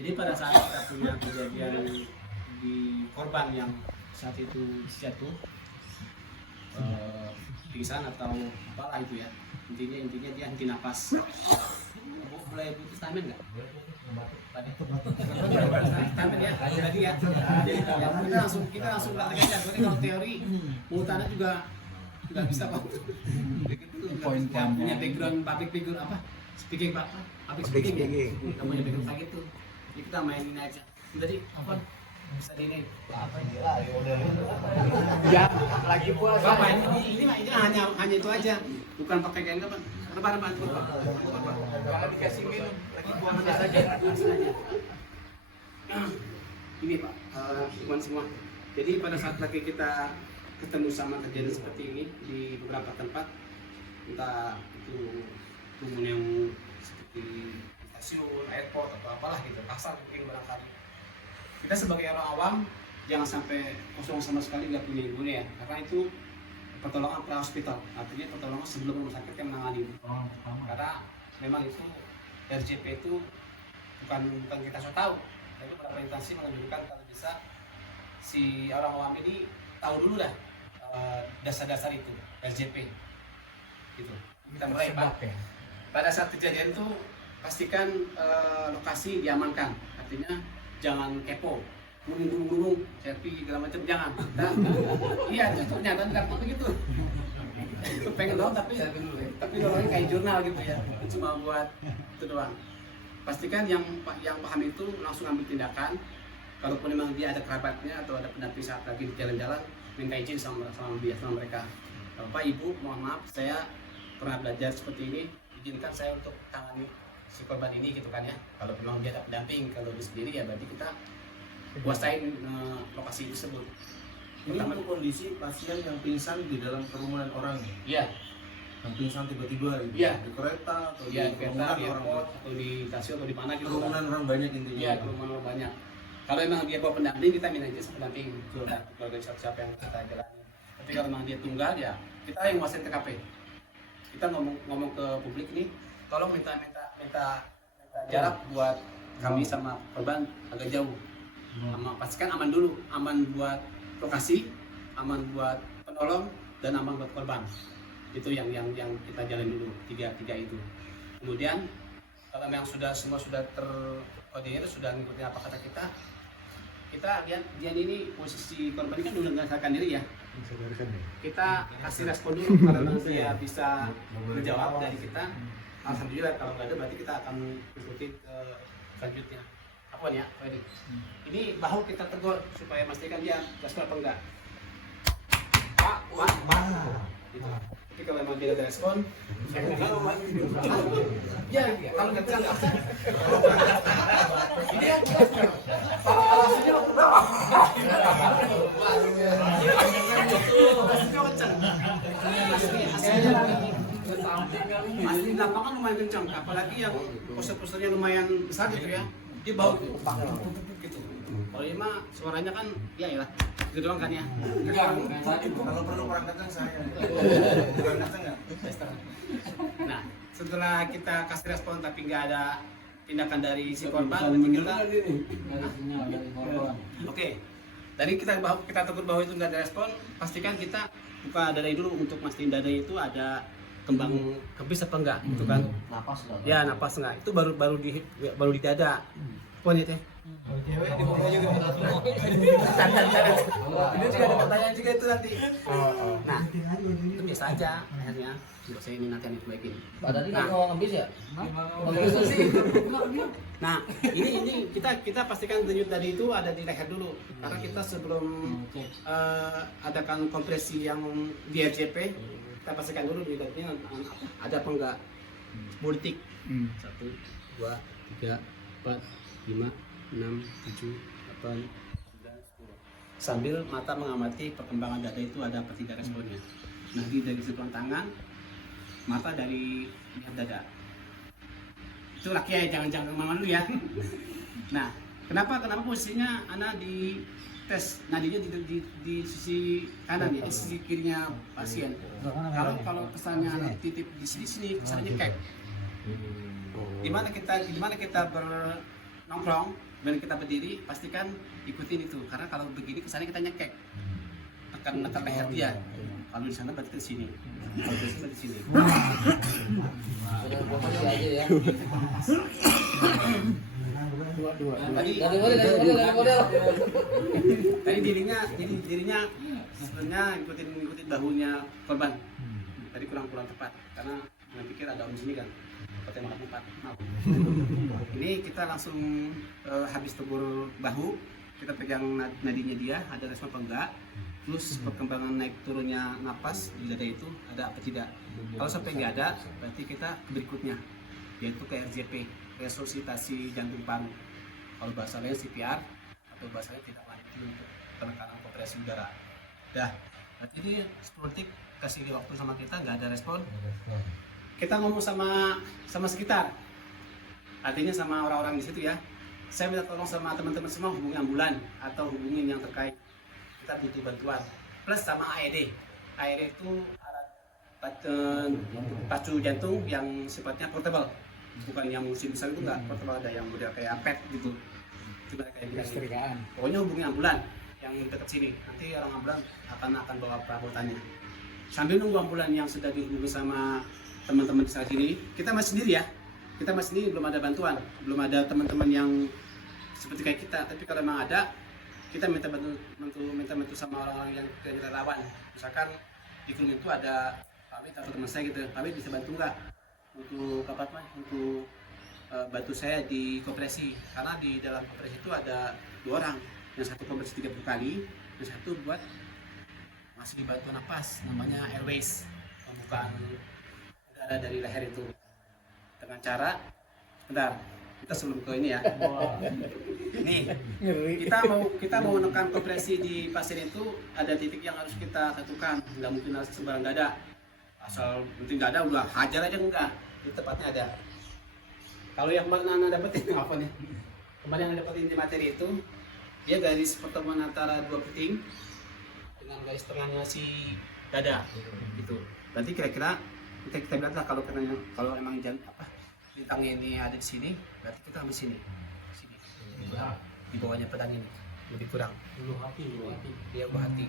Jadi pada saat kita punya kejadian di korban yang saat itu jatuh pingsan atau apalah itu ya, intinya dia henti nafas. Boleh putus tamen nggak? Tadi tamen ya, tadi ya. Jadi kita langsung praktek aja. Soalnya kalau teori mutannya juga nggak bisa kok. Poin punya background public figure apa? Speaking pak, public speaking. Nggak punya background kayak gitu. Jadi kita mainin aja. Jadi apa? Bisa di ini. Ya, lagi puasa. Bapak ini hanya itu aja. Bukan pakai kain apa? Rebahan kalau dikasih minum lagi buang saja. Ini Pak, teman semua. Jadi pada saat lagi kita ketemu sama kejadian seperti ini di beberapa tempat, entah itu kerumunan yang seperti stasiun, airport atau apalah gitu, pasar mungkin barangkali. Kita sebagai orang awam jangan sampai kosong sama sekali nggak punya ilmunya ya, karena itu pertolongan pra hospital, artinya pertolongan sebelum rumah sakit yang menangani. Karena memang itu RJP itu bukan kita so tahu, tapi beberapa instansi menunjukkan kalau bisa si orang awam ini tahu dulu dah dasar-dasar itu RJP gitu. Kita mulai Pak. Pada saat kejadian itu pastikan lokasi diamankan, artinya jangan kepo, gunung-gunung, selfie segala macam jangan. Iya, ternyata nggak begitu. Pengen doang tapi doangnya kayak jurnal gitu ya, cuma buat itu doang. Pastikan yang paham itu langsung ambil tindakan. Kalaupun memang dia ada kerabatnya atau ada pendamping saat lagi di jalan-jalan, minta izin sama mereka. Bapak Ibu, mohon maaf, saya pernah belajar seperti ini, izinkan saya untuk tangani si korban ini gitu kan ya. Kalau memang dia ada pendamping, kalau dia sendiri ya berarti kita kuasain lokasi tersebut. Ini untuk kondisi pasien yang pingsan di dalam kerumunan orang ya? Iya. Yang pingsan tiba-tiba gitu? Iya. Di kereta atau Iya, di kereta, kerumunan di orang? airport, atau di stasiun atau di mana gitu. Kerumunan orang banyak intinya? Iya, kerumunan orang banyak. Kalau memang dia bawa pendamping, kita minta izin sama pendamping. Keluarga siapa yang kita jalani. Tapi kalau memang dia tunggal ya, kita yang nguasain TKP. Kita ngomong ke publik ini, tolong minta jarak buat kami sama korban agak jauh. Pastikan aman dulu, aman buat lokasi, aman buat penolong, dan aman buat korban. Itu yang kita jalan dulu, tiga itu. Kemudian kalau memang semua sudah terkoordinir, sudah ngikutin apa kata kita lihat dia ini posisi korban ini kan udah nggak sadarkan diri ya. Kita kasih respon dulu kalau memang dia bisa menjawab dari kita. Alhamdulillah, kalau nggak ada berarti kita akan ikutin ke selanjutnya. Apa ya, Freddy? Ini bahu kita tegur supaya pastikan dia respon apa enggak. Pak, gitu. Tapi kalau memang dia ada respon, ya kalau nggak bilang apa? Ini yang masih di lapangan lumayan kencang, apalagi yang poster-posternya lumayan besar gitu ya, dia bau gitu. Kalau ini mah suaranya kan ya lah, gitu doang kan ya. Kalau perlu kurang kencang saya. Kurang kencang nggak? Nah, setelah kita kasih respon tapi nggak ada tindakan dari si korban, berarti kita oke. Dari kita tegur bahwa itu nggak ada respon, pastikan kita buka dadai dulu untuk mastiin dadai itu ada kembang kempis apa enggak gitu kan. Napas enggak? Ya, napas enggak. Itu baru di dada. Pokoknya teh. Cewek di bawah juga. Ini juga ada pertanyaan juga itu nanti. Nah, itu biasa aja akhirnya. Untuk saya ini nanti yang dibaikin. Pak tadi kan mau ngebis ya? Ngebis sih. Nah, ini kita pastikan denyut tadi itu ada di leher dulu. Karena kita sebelum adakan kompresi yang di RJP, kita pastikan dulu di lehernya ada apa enggak. 10 detik. 1, 2, 3, 4, 5, 6, 7, 8, 9, 10. Sambil mata mengamati perkembangan dada itu ada apa tidak responnya. Nanti dari sentuhan tangan, mata dari lihat dada. Itu laki ya, jangan kemana-mana dulu ya. Nah, kenapa posisinya anak di tes nadinya di sisi kanan ya, di sisi kirinya pasien. Kalau kesannya anak titip di sini kesannya kek. Dimana kita bernongkrong, Kemudian kita berdiri, pastikan ikutin itu. Karena kalau begini kesannya kita nyekek, tekan leher dia. Kalau di sana berarti ke sini. Kalau di sini berarti sini. Dengan posisi aja ya. Dari model. Tadi dirinya sebenarnya ikutin bahunya korban. Tadi kurang tepat karena saya pikir ada om sini kan. Potnya makan tempat. Maaf. Ini kita langsung habis tebur bahu, kita pegang nadinya dia, ada respon apa enggak. Terus perkembangan naik turunnya napas di dada itu ada apa tidak. Kalau sampai nggak ada, berarti kita ke berikutnya, yaitu ke RJP, resusitasi jantung paru. Kalau bahasa lain CPR atau bahasanya tidak lanjut untuk penekanan kompresi udara. Dah, berarti ini 10 detik kasih waktu sama kita, nggak ada respon. Kita ngomong sama sekitar, artinya sama orang-orang di situ ya. Saya minta tolong sama teman-teman semua hubungi ambulan atau hubungin yang terkait. Kita butuh bantuan. Plus sama AED. AED itu alat pacu jantung yang sifatnya portable. Bukan yang musim besar itu enggak, portable, ada yang model kayak pet gitu. Coba kayak Listrikaan. Pokoknya hubungi ambulan yang dekat sini. Nanti orang ambulan akan bawa perabotannya. Sambil nunggu ambulan yang sudah dihubungi sama teman-teman di sini, kita masih sendiri ya. Kita masih sendiri, belum ada bantuan, belum ada teman-teman yang seperti kayak kita. Tapi kalau memang ada, kita minta bantu sama orang-orang yang relawan. Misalkan di gunung itu ada Pak Wid atau teman saya gitu, Pak Wid bisa bantu nggak untuk untuk bantu saya di kompresi, karena di dalam kompresi itu ada 2 orang, yang satu kompresi 30 kali, yang satu buat masih dibantu napas, namanya airways, pembukaan udara dari leher itu dengan cara, bentar, kita sebelum ke ini ya. Nih, kita mau menekan kompresi di pasien itu, ada titik yang harus kita tentukan, nggak mungkin harus sembarang dada. Asal penting nggak ada, udah hajar aja enggak. Itu tepatnya ada. Kalau yang kemarin Anda dapetin apa nih? Kemarin yang dapetin di materi itu, dia garis pertemuan antara 2 puting dengan garis tengahnya si dada, gitu. Berarti kira-kira kita bilang lah kalau emang bintangnya ini ada di sini, berarti kita ambil sini. Di bawahnya pedang ini lebih kurang. Ulu hati. Dia ulu hati.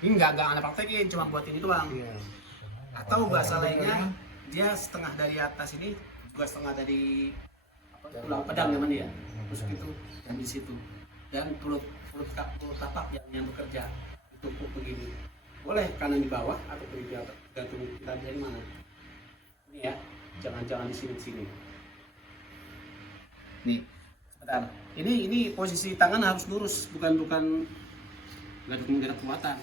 Ini nggak ada praktekin, cuma buat ini doang. Atau bahasa lainnya, dia setengah dari atas ini, juga setengah dari tulang pedang namanya ya. Terus itu dan di situ. Dan perut tapak yang bekerja untuk begini. Boleh kanan di bawah atau di atas, tergantung kita dari mana. Ini ya, jangan di sini. Nih, sebentar. Ini posisi tangan harus lurus, bukan nggak ada kekuatan.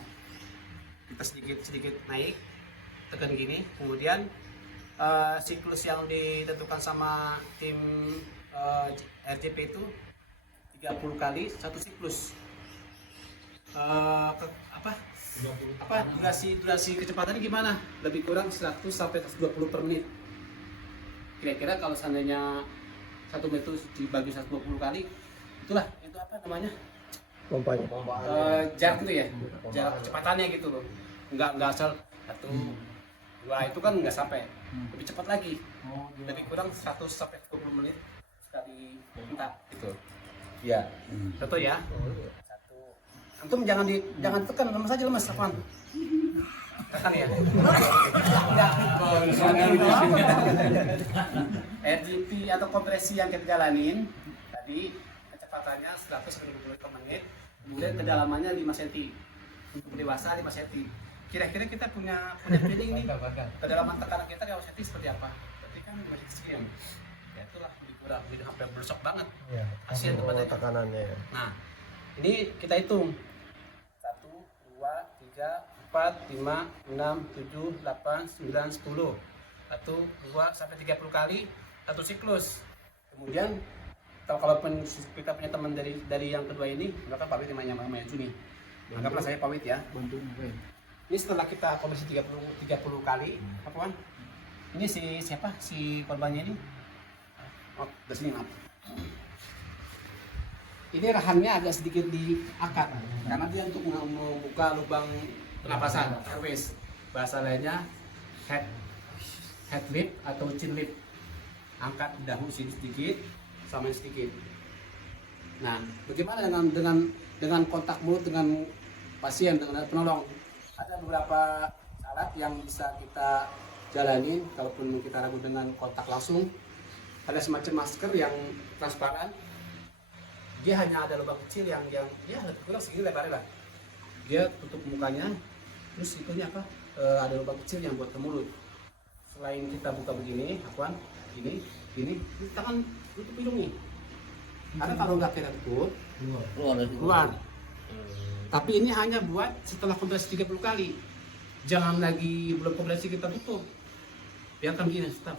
Kita sedikit naik, tekan gini, kemudian siklus yang ditentukan sama tim RJP itu 30 kali satu siklus. Durasi kecepatannya gimana? Lebih kurang 100 sampai 120 per menit. Kira-kira kalau seandainya 1 menit itu dibagi 120 kali, itu apa namanya? Pompanya. Jarak itu ya, jarak kecepatannya gitu loh. Enggak asal 1, 2 itu kan nggak sampai, lebih cepat lagi. Lebih kurang 100 sampai 20 menit sekali minta gitu. Ya, contoh ya. Antum jangan tekan, lemas aja lemas, apaan? Tekan ya. RGP atau kompresi yang kita jalanin tadi kecepatannya 100 sampai 20 per menit, kemudian kedalamannya 5 cm. Untuk dewasa 5 cm. Kira-kira kita punya feeling nih, kedalaman tekanan kita kalau cm seperti apa? Berarti kan masih sekian. Ya itulah lebih kurang, jadi hampir bersok banget. Kasihan tempatnya. Tekanannya. Nah, ini kita hitung 1, 2, 3, 4, 5, 6, 7, 8, 9, 10. 1, 2, sampai 30 kali satu siklus. Kemudian kalau kita punya teman dari yang kedua ini, maka Pak Wid namanya Juni. Anggaplah saya Pak Wid ya. Ini setelah kita kompresi 30 kali, Pak. Ini siapa? Si korbannya ini. Oh, dari sini maaf. Ini rahangnya agak sedikit diangkat karena dia untuk membuka lubang pernapasan, airways. Bahasa lainnya head lip atau chin lip. Angkat dahu sini sedikit, sama sedikit. Nah, bagaimana dengan kontak mulut dengan pasien, dengan penolong? Ada beberapa syarat yang bisa kita jalanin kalaupun kita ragu dengan kontak langsung. Ada semacam masker yang transparan. Dia hanya ada lubang kecil yang ya lebih kurang segini lebarnya lah. Dia tutup mukanya, terus itunya apa? Ada lubang kecil yang buat ke mulut. Selain kita buka begini, akuan, gini, tangan tutup hidung nih. Karena kalau nggak kita tutup, keluar. Tapi ini hanya buat setelah kompresi 30 kali. Jangan lagi belum kompresi kita tutup. Biarkan gini, stop.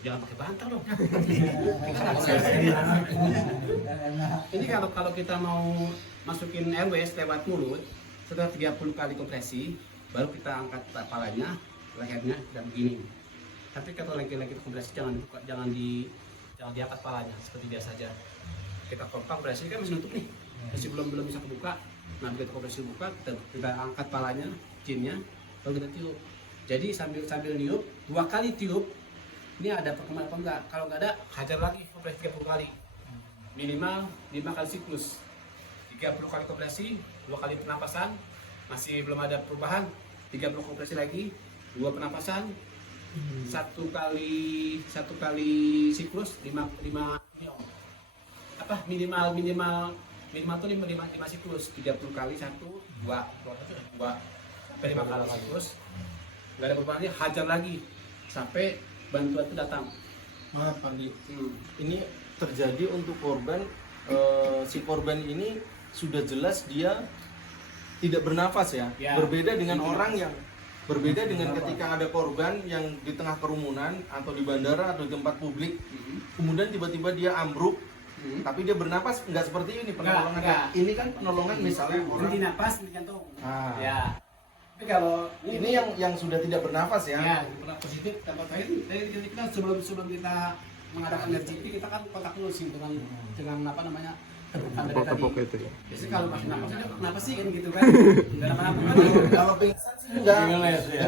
Jangan pakai bantal dong. Ini kalau kita mau masukin airways lewat mulut, setelah 30 kali kompresi, baru kita angkat kepalanya, lehernya dan begini. Tapi kalau lagi-lagi kompresi jangan di atas kepalanya seperti biasa aja. Kita kompresi kan masih nutup nih, masih belum bisa kebuka. Nah begitu kompresi buka, kita angkat kepalanya, chinnya, lalu kita tiup. Jadi sambil niup, 2 kali tiup. Ini ada perkembangan apa enggak? Kalau nggak ada, hajar lagi kompresi 30 kali. Minimal 5 kali siklus. 30 kali kompresi, 2 kali pernapasan, masih belum ada perubahan, 30 kompresi lagi, 2 pernapasan, 1 kali siklus, 5 apa minimal tuh 5 siklus, 30 kali 1, 2 sampai 5 kali siklus. Nggak ada perubahannya, hajar lagi sampai bantuan itu datang. Maaf Pandi, ini terjadi untuk korban, si korban ini sudah jelas dia tidak bernafas ya. Berbeda dengan orang yang berbeda dengan ketika ada korban yang di tengah kerumunan atau di bandara atau di tempat publik, kemudian tiba-tiba dia ambruk, tapi dia bernapas, nggak seperti ini penolongan. Ini kan penolongan misalnya orang Henti napas, henti jantung. Ah. Ya. Tapi kalau ini yang sudah tidak bernafas ya. Ya, positif. Tempat lain dari kita sebelum kita mengadakan RGP, kita kan kontak dulu sih dengan apa namanya tepuk itu ya. Biasanya kalau masih napas, kenapa sih kan gitu kan? Nggak apa-apa kan? Kalau pingsan sih enggak,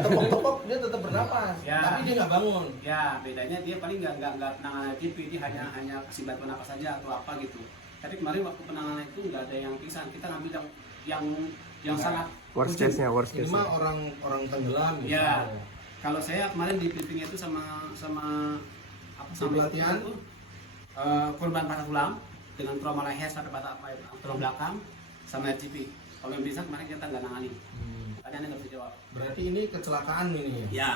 tepuk-tepuk dia tetap bernapas, Ya. tapi dia nggak bangun. Ya, bedanya dia paling nggak penanganan RGP, dia hanya kasih bantuan napas saja atau apa gitu. Tapi kemarin waktu penanganan itu nggak ada yang pingsan, kita ngambil yang sangat worst case-nya. Ini mah orang tenggelam. Ya, kalau saya kemarin di briefingnya itu sama apa Tim pelatihan? itu, korban patah tulang dengan trauma leher sampai patah tulang belakang sama RGP. Kalau yang bisa kemarin kita nggak nangani. Tadi nggak bisa jawab. Berarti ini kecelakaan ini ya? Ya,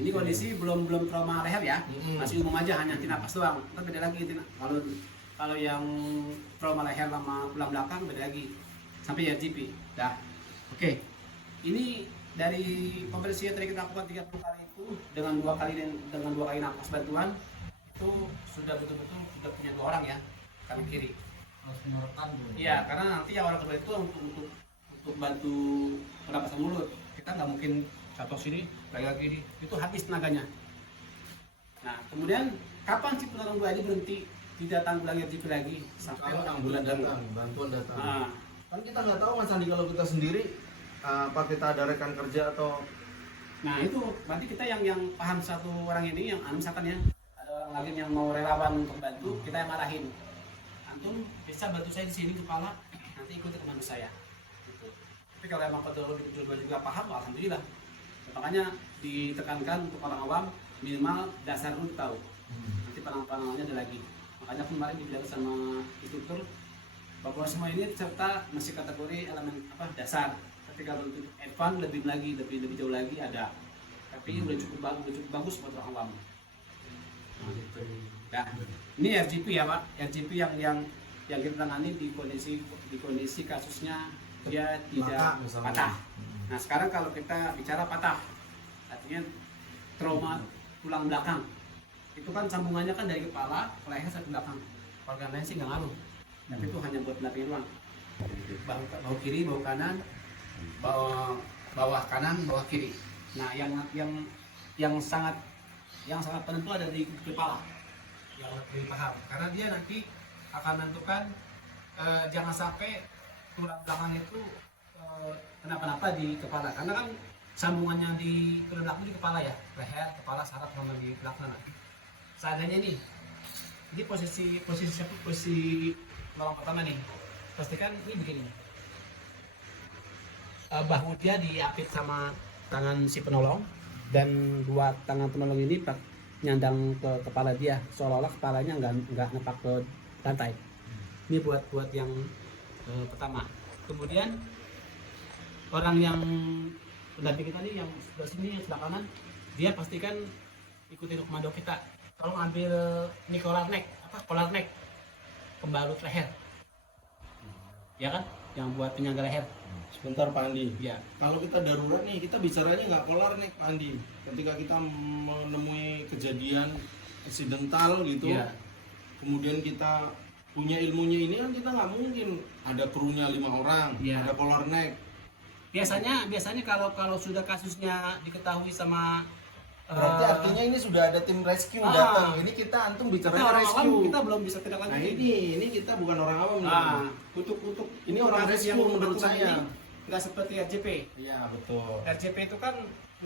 ini kondisi belum trauma leher ya, masih umum aja, hanya henti napas doang. Ntar beda lagi kalau yang trauma leher sama tulang belakang beda lagi sampai RGP. Dah, oke. Ini dari kompresi yang tadi kita lakukan 30 kali itu dengan 2 kali napas bantuan itu sudah betul-betul sudah punya 2 orang ya, kanan kiri. Harus menekan dulu. Iya, karena nanti yang orang kedua itu untuk bantu pernapasan mulut. Kita nggak mungkin satu sini lagi ini, itu habis tenaganya. Nah, kemudian kapan si penolong 2 ini berhenti, tidak tanggulangi RGP lagi sampai Kalau ambulan datang, bantuan datang. Nah, Kan kita nggak tahu Mas Andi kalau kita sendiri apa kita ada rekan kerja atau nah itu berarti kita yang paham satu orang ini yang misalkan ya ada orang lain yang mau relawan untuk bantu, kita yang marahin. Antum bisa bantu saya di sini kepala, nanti ikuti teman saya. Gitu. Tapi kalau emang kedua juga paham, alhamdulillah. Makanya ditekankan untuk orang awam minimal dasar dulu tahu. Nanti penanganannya ada lagi. Makanya kemarin dibilang sama instruktur bahwa semua ini serta masih kategori elemen apa dasar. Tapi kalau untuk advance lebih jauh lagi ada. Tapi udah cukup bagus buat orang awam. Nah, ini RGP ya Pak, RGP yang kita tangani di kondisi kasusnya dia tidak patah. Nah sekarang kalau kita bicara patah, artinya trauma tulang belakang, itu kan sambungannya kan dari kepala ke leher sampai belakang. Organ lain sih nggak ngaruh, tapi itu hanya buat belakang ruang. Bahu kiri, bahu kanan, bawah kanan, bawah kiri. Nah yang sangat penentu ada di kepala, yang lebih paham, karena dia nanti akan menentukan jangan sampai tulang belakang itu kenapa-napa di kepala, karena kan sambungannya di tulang belakang di kepala ya, leher, kepala, saraf sama di belakang. Seandainya ini posisi penolong pertama nih, pastikan ini begini. Bahu dia diapit sama tangan si penolong, dan dua tangan penolong ini nyandang ke kepala dia, seolah-olah kepalanya nggak nepak ke lantai. Ini buat yang pertama. Kemudian orang yang pendamping kita nih, yang sebelah sini, yang sebelah kanan, dia pastikan ikutin komando kita. Tolong ambil ini collar neck, pembalut leher, ya kan, yang buat penyangga leher. Sebentar Pak Andi. Ya. Kalau kita darurat nih, kita bicaranya nggak collar neck Pak Andi. Ketika kita menemui kejadian accidental gitu, Ya. kemudian kita punya ilmunya ini kan kita nggak mungkin ada krunya 5 orang, Ya. ada collar neck. Biasanya kalau sudah kasusnya diketahui sama Berarti artinya ini sudah ada tim rescue datang. Ini kita antum kita bicaranya orang awam, rescue. kita belum bisa tindak Nah lanjuti. ini kita bukan orang awam nih. Kutuk Ini orang kasus rescue menurut berusaha saya. ini nggak seperti RJP. Iya betul. RJP itu kan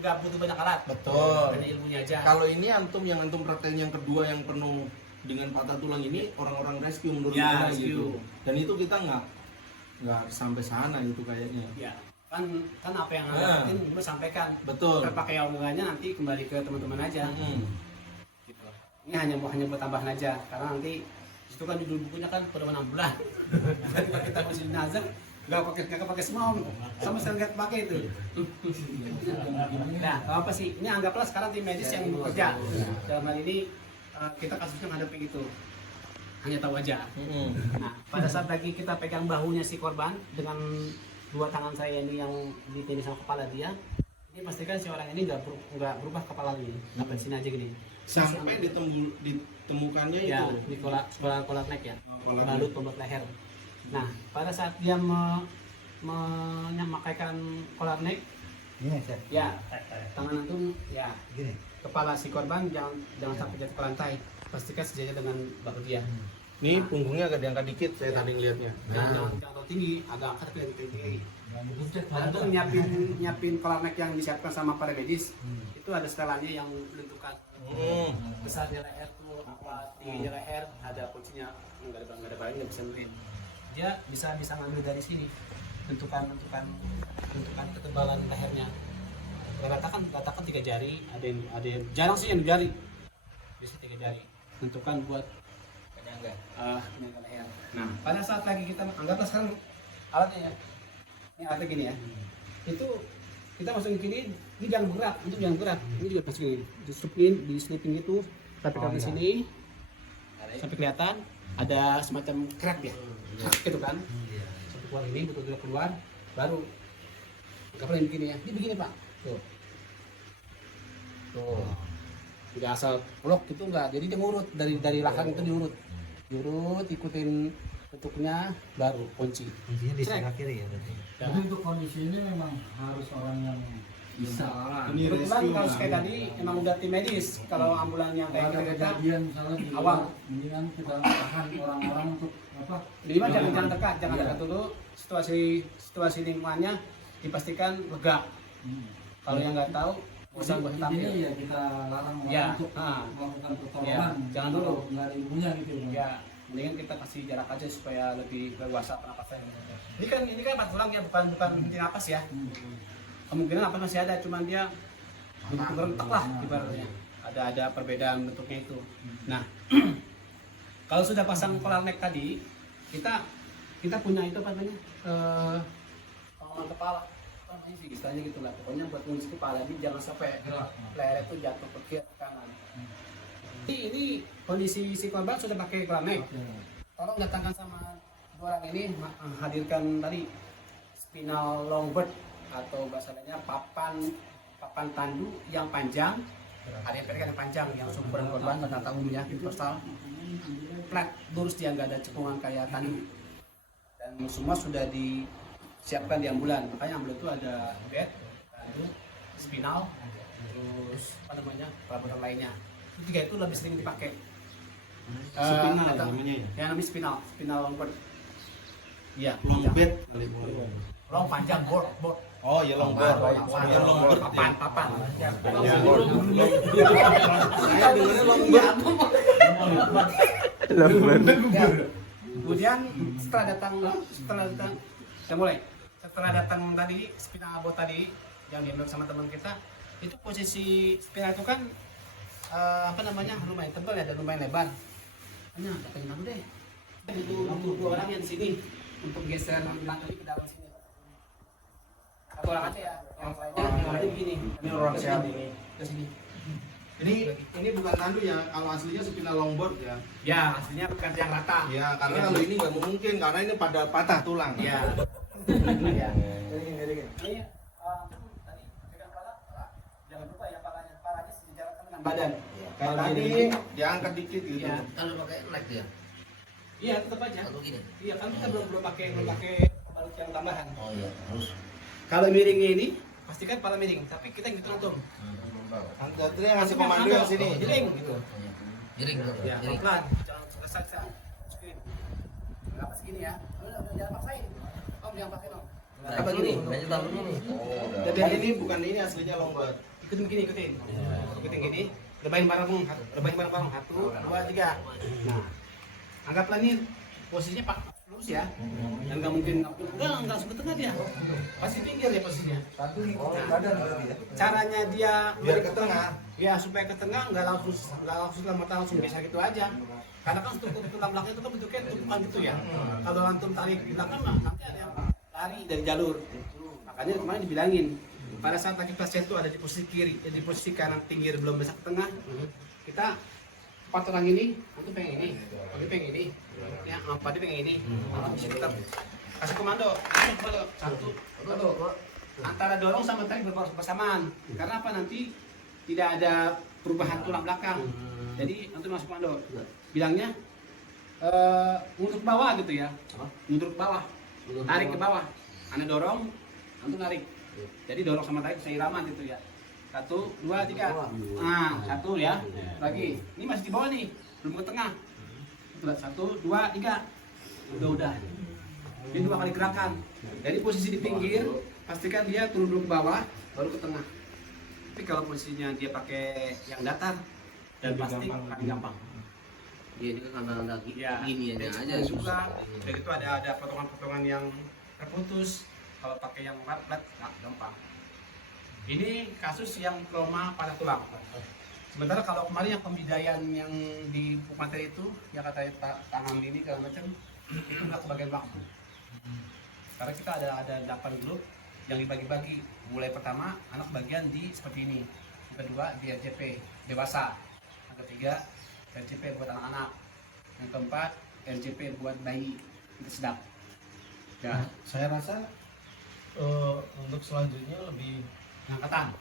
nggak butuh banyak alat, Betul. hanya ilmunya aja. Kalau ini antum praktekin yang kedua yang penuh dengan patah tulang ini orang-orang rescue menurut Ya, saya rescue. gitu. Dan itu kita nggak sampai sana itu kayaknya. Ya, kan apa yang anda Nah. dapetin gue sampaikan. Betul. Terpakai omongannya nanti kembali ke teman-teman aja. Mm-mm. Gitu. Ini hanya buat tambahan aja, karena nanti itu kan judul bukunya kan pedoman 6 bulan. Ketika kita masih nazar, nggak pakai semua, sama sekali nggak pakai itu. Nah, apa sih? Ini anggaplah sekarang tim medis yang bekerja. Dalam hal ini kita kasusnya ngadepin itu, hanya tahu aja. Mm-mm. Nah, pada saat lagi kita pegang bahunya si korban dengan dua tangan saya ini yang ditindih sama kepala dia, ini pastikan si orang ini nggak berubah kepala ini, sampai sini aja gini. Sampai ditemukannya Ya, itu. di collar neck ya, Collar balut pembuat leher. Nah, pada saat dia memakaikan collar neck, Ini Chef. ya tangan antum ya Gini. kepala si korban jangan sampai jatuh ke lantai, pastikan sejajar dengan bahu dia. Nih punggungnya agak diangkat dikit saya tadi ngeliatnya. Jangan terlalu tinggi, agak angkat tapi lebih tinggi. Jangan dibuncit. Antum nyiapin collar neck yang disiapkan sama para medis, itu ada setelannya yang menentukan besarnya leher tuh apa, tingginya leher, ada kuncinya, nggak ada barang nggak bisa nemuin. Dia bisa ngambil dari sini, tentukan ketebalan lehernya. Katakan 3 jari, ada yang jarang sih yang 2 jari, biasanya 3 jari. Tentukan buat penyangga leher. Nah, pada saat lagi kita anggaplah sekarang alatnya ya, ini alatnya gini ya, itu kita masukin gini, ini jangan gerak, untuk jangan gerak, ini juga masukin di slipin itu sampai ke sini, sampai kelihatan ada semacam crack ya, gitu kan, sampai keluar ini, betul-betul keluar, baru anggaplah ini begini ya, ini begini Pak, tuh, tidak asal blok gitu enggak, jadi dia ngurut dari lahang itu diurut, ikutin bentuknya baru kunci. Kuncinya di sebelah kiri ya berarti. Ya. Tapi untuk kondisi ini memang harus orang yang bisa. Ini Kebetulan rescue. kalau kayak tadi emang udah tim medis, kalau ambulan yang kayak Ada kita kejadian misalnya di awal. luar, mendingan kita tahan orang-orang untuk apa? minimal jangan dekat, dekat dulu. Situasi lingkungannya dipastikan lega. Kalau yang nggak tahu bisa gue Intinya tampil. ya kita larang orang Ya, untuk melakukan pertolongan. jangan dulu. Kalau nggak ada ilmunya gitu. Ya, mendingan kita kasih jarak aja supaya lebih leluasa pernapasan. Ini kan 4 tulang ya, bukan henti napas ya. Kemungkinan napas masih ada, cuman dia berentak lah ibaratnya. Ada perbedaan bentuknya itu. Nah, kalau sudah pasang collar neck tadi, kita punya itu apa namanya? Pengaman kepala. Apa namanya sih istilahnya gitu lah. Pokoknya buat ngunci kepala ini jangan sampai leher itu jatuh ke kiri ke kanan. Ini kondisi si korban sudah pakai collar neck. Tolong datangkan sama 2 orang ini, hadirkan tadi spinal longbird atau bahasa lainnya papan tandu yang panjang, ada yang pendek, ada yang panjang, yang ukuran korban dan tahu ya, universal, flat, lurus, dia nggak ada cekungan kayak tandu, dan semua sudah disiapkan di ambulan. Makanya ambulan itu ada bed, tandu, spinal, terus apa namanya perabotan lainnya. Itu 3 itu lebih sering dipakai. Spinal namanya ya. Yang namanya spinal longbird. Iya, Long panjang. bed. Long panjang, board. Oh ya long bed. Ya long bed. Papan. Saya dengarnya long bed. Kemudian setelah datang saya mulai. Setelah datang tadi spinal abot tadi yang diambil sama teman kita, itu posisi spinal itu kan lumayan tebal ya dan lumayan lebar. Hanya dapetin kamu deh. Untuk dua orang yang di sini untuk geser belakang ke dalam sini. Satu orang aja ya, yang lainnya begini. Ini orang sehat ini. Ke sini. Ini bukan tandu ya, kalau aslinya spinal longboard ya. Ya, aslinya bukan yang rata. Ya, karena kalau ini nggak mungkin karena ini pada patah tulang. Ya. Ya. Ini tadi pegang kepala, jangan lupa ya palanya sejajarkan dengan badan. Kayak tadi diangkat dikit gitu. Iya. Kalau pakai leg dia Iya, tetap aja. atau gini. Iya, kan kita belum pakai balut yang tambahan. Oh iya, harus. Kalau miringnya ini, pastikan kepala miring, tapi kita yang gitu langsung. Antara yang ngasih komando yang sini. Miring gitu. Miring dulu. Ya, Miring. pelan, jangan selesai. Masukin. Berapa segini ya? Udah, jangan paksain. Om, jangan paksain, Om. Apa gini? Banyak tahu dulu. Dan ini bukan ini aslinya longboard. Ikutin gini, ikutin. Ikutin gini. Rebahin bareng, bareng. 1, 2, 3. Nah, anggaplah ini posisinya Pak lurus ya. Dan nggak mungkin enggak langsung ke tengah dia. Pasti pinggir ya posisinya. Badan berarti ya. Caranya dia Biar ke tengah. ya supaya ke tengah nggak langsung bisa gitu aja. Karena kan struktur tulang belakang itu kan bentuknya tumpukan gitu ya. Kalau antum tarik di belakang mah nanti ada yang lari dari jalur. Makanya kemarin dibilangin pada saat lagi pasien itu ada di posisi kiri, di posisi kanan pinggir belum bisa ke tengah. Kita 4 orang ini, antum pengen ini, pengen ini, ya, Padi pengen ini. Kita kasih komando, satu, antara dorong sama tarik bersamaan. Karena apa nanti tidak ada perubahan tulang belakang. Jadi antum masuk komando, bilangnya mundur ke bawah gitu ya, mundur ke bawah, tarik ke bawah, anda dorong, antum tarik. Jadi dorong sama tarik seiraman gitu ya. 1, 2, 3. Nah, 1 ya. Lagi. Ini masih di bawah nih, belum ke tengah. 1, 2, 3. Udah. Ini 2 kali gerakan. Dari posisi di pinggir, pastikan dia turun dulu ke bawah, baru ke tengah. Tapi kalau posisinya dia pakai yang datar dan plastik, paling gampang. Iya, ini kan karena gini aja susah. Dan itu ada potongan-potongan yang terputus. Kalau pakai yang flat, gampang. Ini kasus yang trauma pada tulang. Sementara kalau kemarin yang pembidayaan yang di materi itu, yang katanya tangan ini segala macam, itu nggak kebagian waktu. Karena kita ada 8 grup yang dibagi-bagi. Mulai pertama anak bagian di seperti ini, yang kedua di RJP dewasa, yang ketiga RJP buat anak-anak, yang keempat RJP buat bayi itu sedap. Ya, Saya rasa untuk selanjutnya lebih angkatan.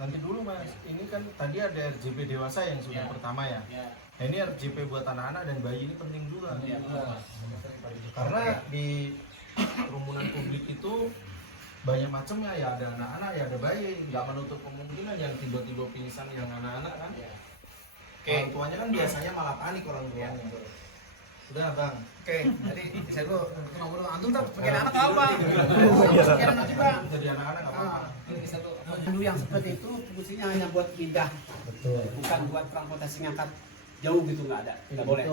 nanti dulu mas. Ini kan tadi ada RJP dewasa yang sudah Ya. pertama ya. Ya. Nah, ini RJP buat anak-anak dan bayi ini penting juga. Ya. Karena di kerumunan publik itu banyak macamnya ya, ada anak-anak ya ada bayi, nggak menutup kemungkinan yang tiba-tiba pingsan yang anak-anak kan. Orang tuanya kan biasanya malah panik orang tuanya. Sudah bang. Oke, jadi saya dulu ngobrol antum tuh pakai anak apa? Pakai anak juga. Jadi anak-anak nggak apa-apa. Ini satu. Dulu yang seperti itu fungsinya hanya buat pindah, bukan buat transportasi ngangkat jauh gitu, nggak ada, nggak boleh.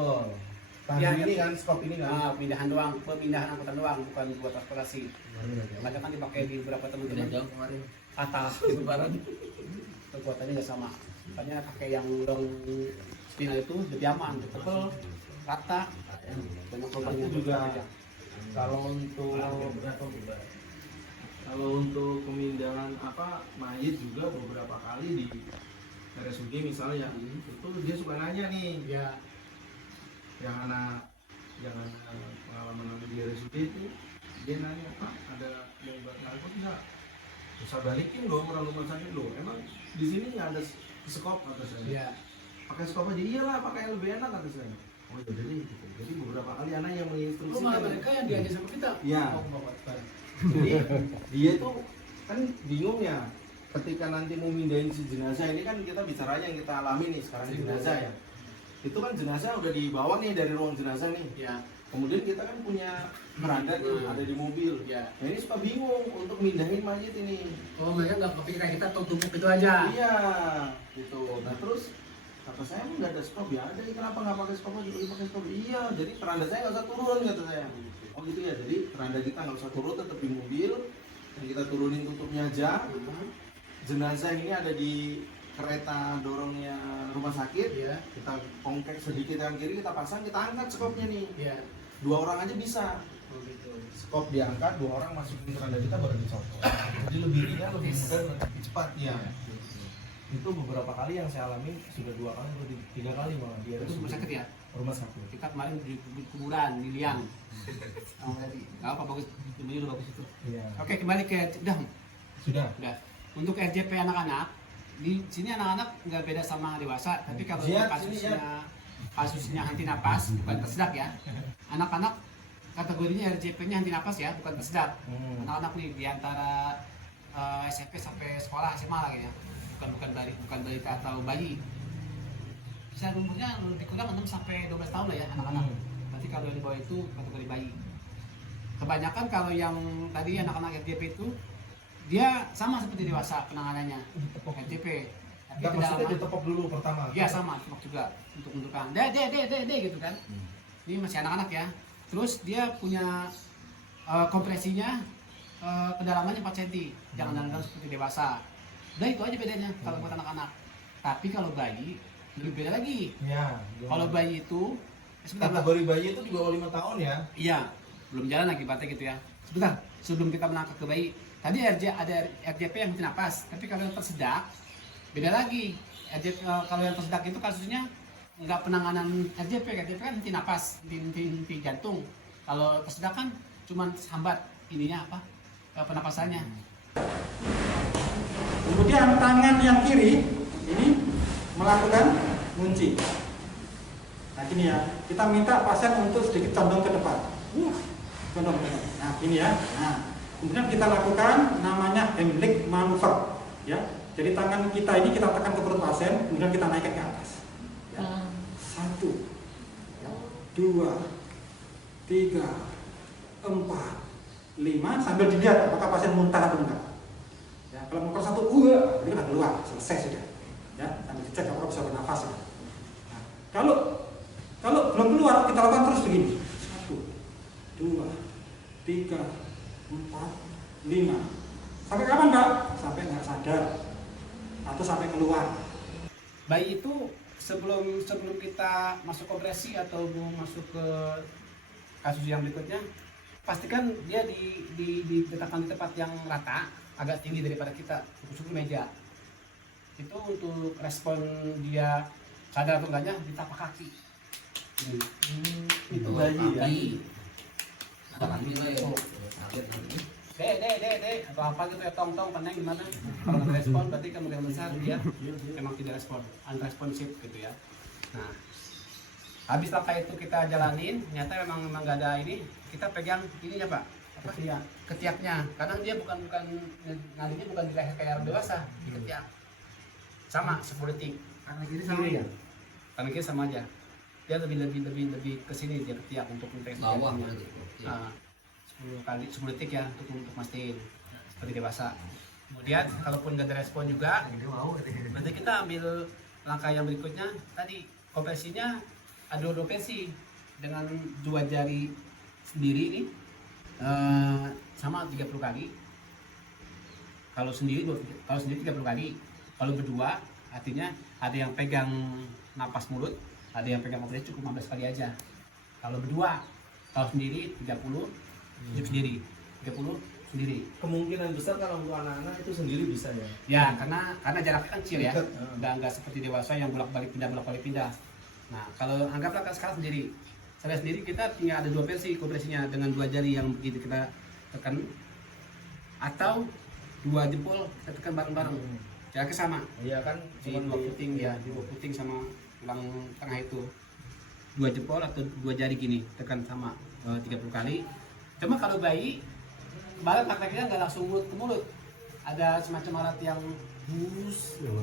Ya, ini kan stop ini kan. Nah, pemindahan angkutan doang, bukan buat transportasi. Makanya kan dipakai di beberapa teman-teman jauh kemarin. atas gitu barang. Kekuatannya nggak sama. Makanya pakai yang long spinal itu lebih aman, tebel, rata. Banyak korbannya Itu juga kalau untuk pemindahan mayit juga beberapa kali di RSUD misalnya itu dia suka nanya nih Ya, yang anak pengalaman di RSUD itu dia nanya, Pak ada yang buat narkot nggak? Bisa balikin loh orang rumah sakit loh, emang di sini nggak ada skop atau saya ya. pakai skop aja, iyalah pakai yang lebih enak kata saya. Oh jadi gitu. Jadi beberapa kali anak yang Oh, menginstruksikan malah mereka yang diajak sama kita. Iya. Oh, bapak sekarang. jadi dia itu kan bingung ya ketika nanti mau mindahin si jenazah ini kan kita bicaranya yang kita alami nih sekarang jenazah ya. Itu kan jenazah udah dibawa nih dari ruang jenazah nih. Ya, Kemudian kita kan punya keranda nih ada di mobil. ya. Nah ini suka bingung untuk mindahin mayit ini. Oh, mereka nggak kepikiran kita tumpuk itu aja. Iya, gitu. Nah terus Kata saya nggak ada stop ya, ada, kenapa nggak pakai stop aja, pakai stop. Iya, jadi keranda saya nggak usah turun kata saya. Oh gitu ya, jadi keranda kita nggak usah turun, tetap di mobil, dan kita turunin tutupnya aja. Jenazah ini ada di kereta dorongnya rumah sakit, Iya. kita kongkek sedikit yang kiri, kita pasang, kita angkat skopnya nih. Iya. 2 orang aja bisa. Oh gitu. Skop diangkat, 2 orang masukin keranda kita baru dicopot. Jadi lebih ringan, lebih mudah, lebih cepat ya. Itu beberapa kali yang saya alami, sudah 2 kali atau 3 kali malah dia Itu rumah sakit ya? rumah sakit. Kita kemarin di kuburan di liang. Oh, tadi. Gak apa bagus, semuanya udah bagus itu. Iya. Oke, kembali ke udah. Sudah. Udah. Untuk RJP anak-anak, di sini anak-anak nggak beda sama dewasa, tapi kalau Ziat, kasusnya henti napas bukan tersedak ya. Anak-anak kategorinya RJP-nya henti napas ya, bukan tersedak. Anak-anak nih di antara SMP sampai sekolah SMA lagi ya. Bukan balita atau bayi. Bisa umurnya lebih kurang 6 sampai 12 tahun lah ya anak-anak. Nanti kalau yang di bawah itu kategori bayi. Kebanyakan kalau yang tadi anak-anak RJP itu dia sama seperti dewasa penanganannya RJP. Tapi Nggak, tidak maksudnya lama. ditepok dulu pertama. Iya sama, ditepok juga untuk untukan. De gitu kan. Ini masih anak-anak ya. Terus dia punya kompresinya kedalamannya 4 cm. Jangan dalam seperti dewasa. Udah itu aja bedanya kalau buat anak-anak. Tapi kalau bayi lebih beda lagi. Ya. Kalau bayi itu sebentar, Bang. kategori bayi itu di bawah 5 tahun ya. Iya, belum jalan lagi berarti gitu ya. Sebentar, sebelum kita menangkap ke bayi, tadi ada RJP yang henti napas, tapi kalau yang tersedak beda lagi. Kalau yang tersedak itu kasusnya nggak penanganan RJP kan henti napas, henti jantung. Kalau tersedak kan cuma hambat ininya apa? Penapasannya. Kemudian tangan yang kiri ini melakukan kunci. Nah gini ya, kita minta pasien untuk sedikit condong ke depan. Condong ke depan. Nah gini ya. Nah, kemudian kita lakukan namanya Heimlich manuver. Ya, jadi tangan kita ini kita tekan ke perut pasien, kemudian kita naikkan ke atas. Ya. 1, 2, 3, 4, 5 sambil dilihat apakah pasien muntah atau enggak. Ya, kalau muntah 1, ini udah keluar, selesai sudah. Ya, sambil dicek apakah bisa bernafas. Ya. Nah, kalau belum keluar kita lakukan terus begini. 1, 2, 3, 4, 5. Sampai kapan Mbak? Sampai nggak sadar atau sampai keluar. Bayi itu sebelum kita masuk operasi atau mau masuk ke kasus yang berikutnya, pastikan dia diletakkan di tempat yang rata, agak tinggi daripada kita, suku meja. Itu untuk respon dia sadar atau enggaknya di tapak kaki. Itu bayi ya. Dek, atau apa gitu ya, tong peneng gimana? Kalau nggak respon berarti kemungkinan besar dia memang tidak respon, unresponsive gitu ya. Nah, habis langkah itu kita jalanin, ternyata memang nggak ada ini, kita pegang ininya Pak, apa ketiaknya, karena dia bukan nadinya bukan di leher kayak orang dewasa, di ketiak, sama 10 detik. Karena kiri sama ya. Karena kiri sama aja, dia lebih ke sini dia ketiak untuk mendeteksi Bawah jantungnya. berarti. 10 detik ya untuk mastiin seperti dewasa. Kemudian kalaupun nggak ada respon juga, nanti kita ambil langkah yang berikutnya. Tadi kompresinya ada 2 kompresi dengan 2 jari sendiri ini sama 30 kali. Kalau sendiri 30 kali. Kalau berdua artinya ada yang pegang napas mulut, ada yang pegang kompresi cukup 15 kali aja. Kalau berdua, kalau sendiri 30, sendiri 30 sendiri. Kemungkinan besar kalau untuk anak-anak itu sendiri bisa ya. Ya, karena jaraknya kecil ya. Dekat. Nggak seperti dewasa yang bolak-balik pindah. Nah, kalau anggaplah sekarang sendiri. Saya sendiri kita tinggal ada 2 versi kompresinya dengan 2 jari yang begitu kita tekan atau 2 jempol kita tekan bareng-bareng. Jaraknya sama. Iya kan, Di 2 puting ya, di 2 puting sama tulang tengah itu. 2 jempol atau 2 jari gini tekan sama 30 kali. Cuma kalau bayi, prakteknya nggak langsung mulut ke mulut. Ada semacam alat yang bus, 2.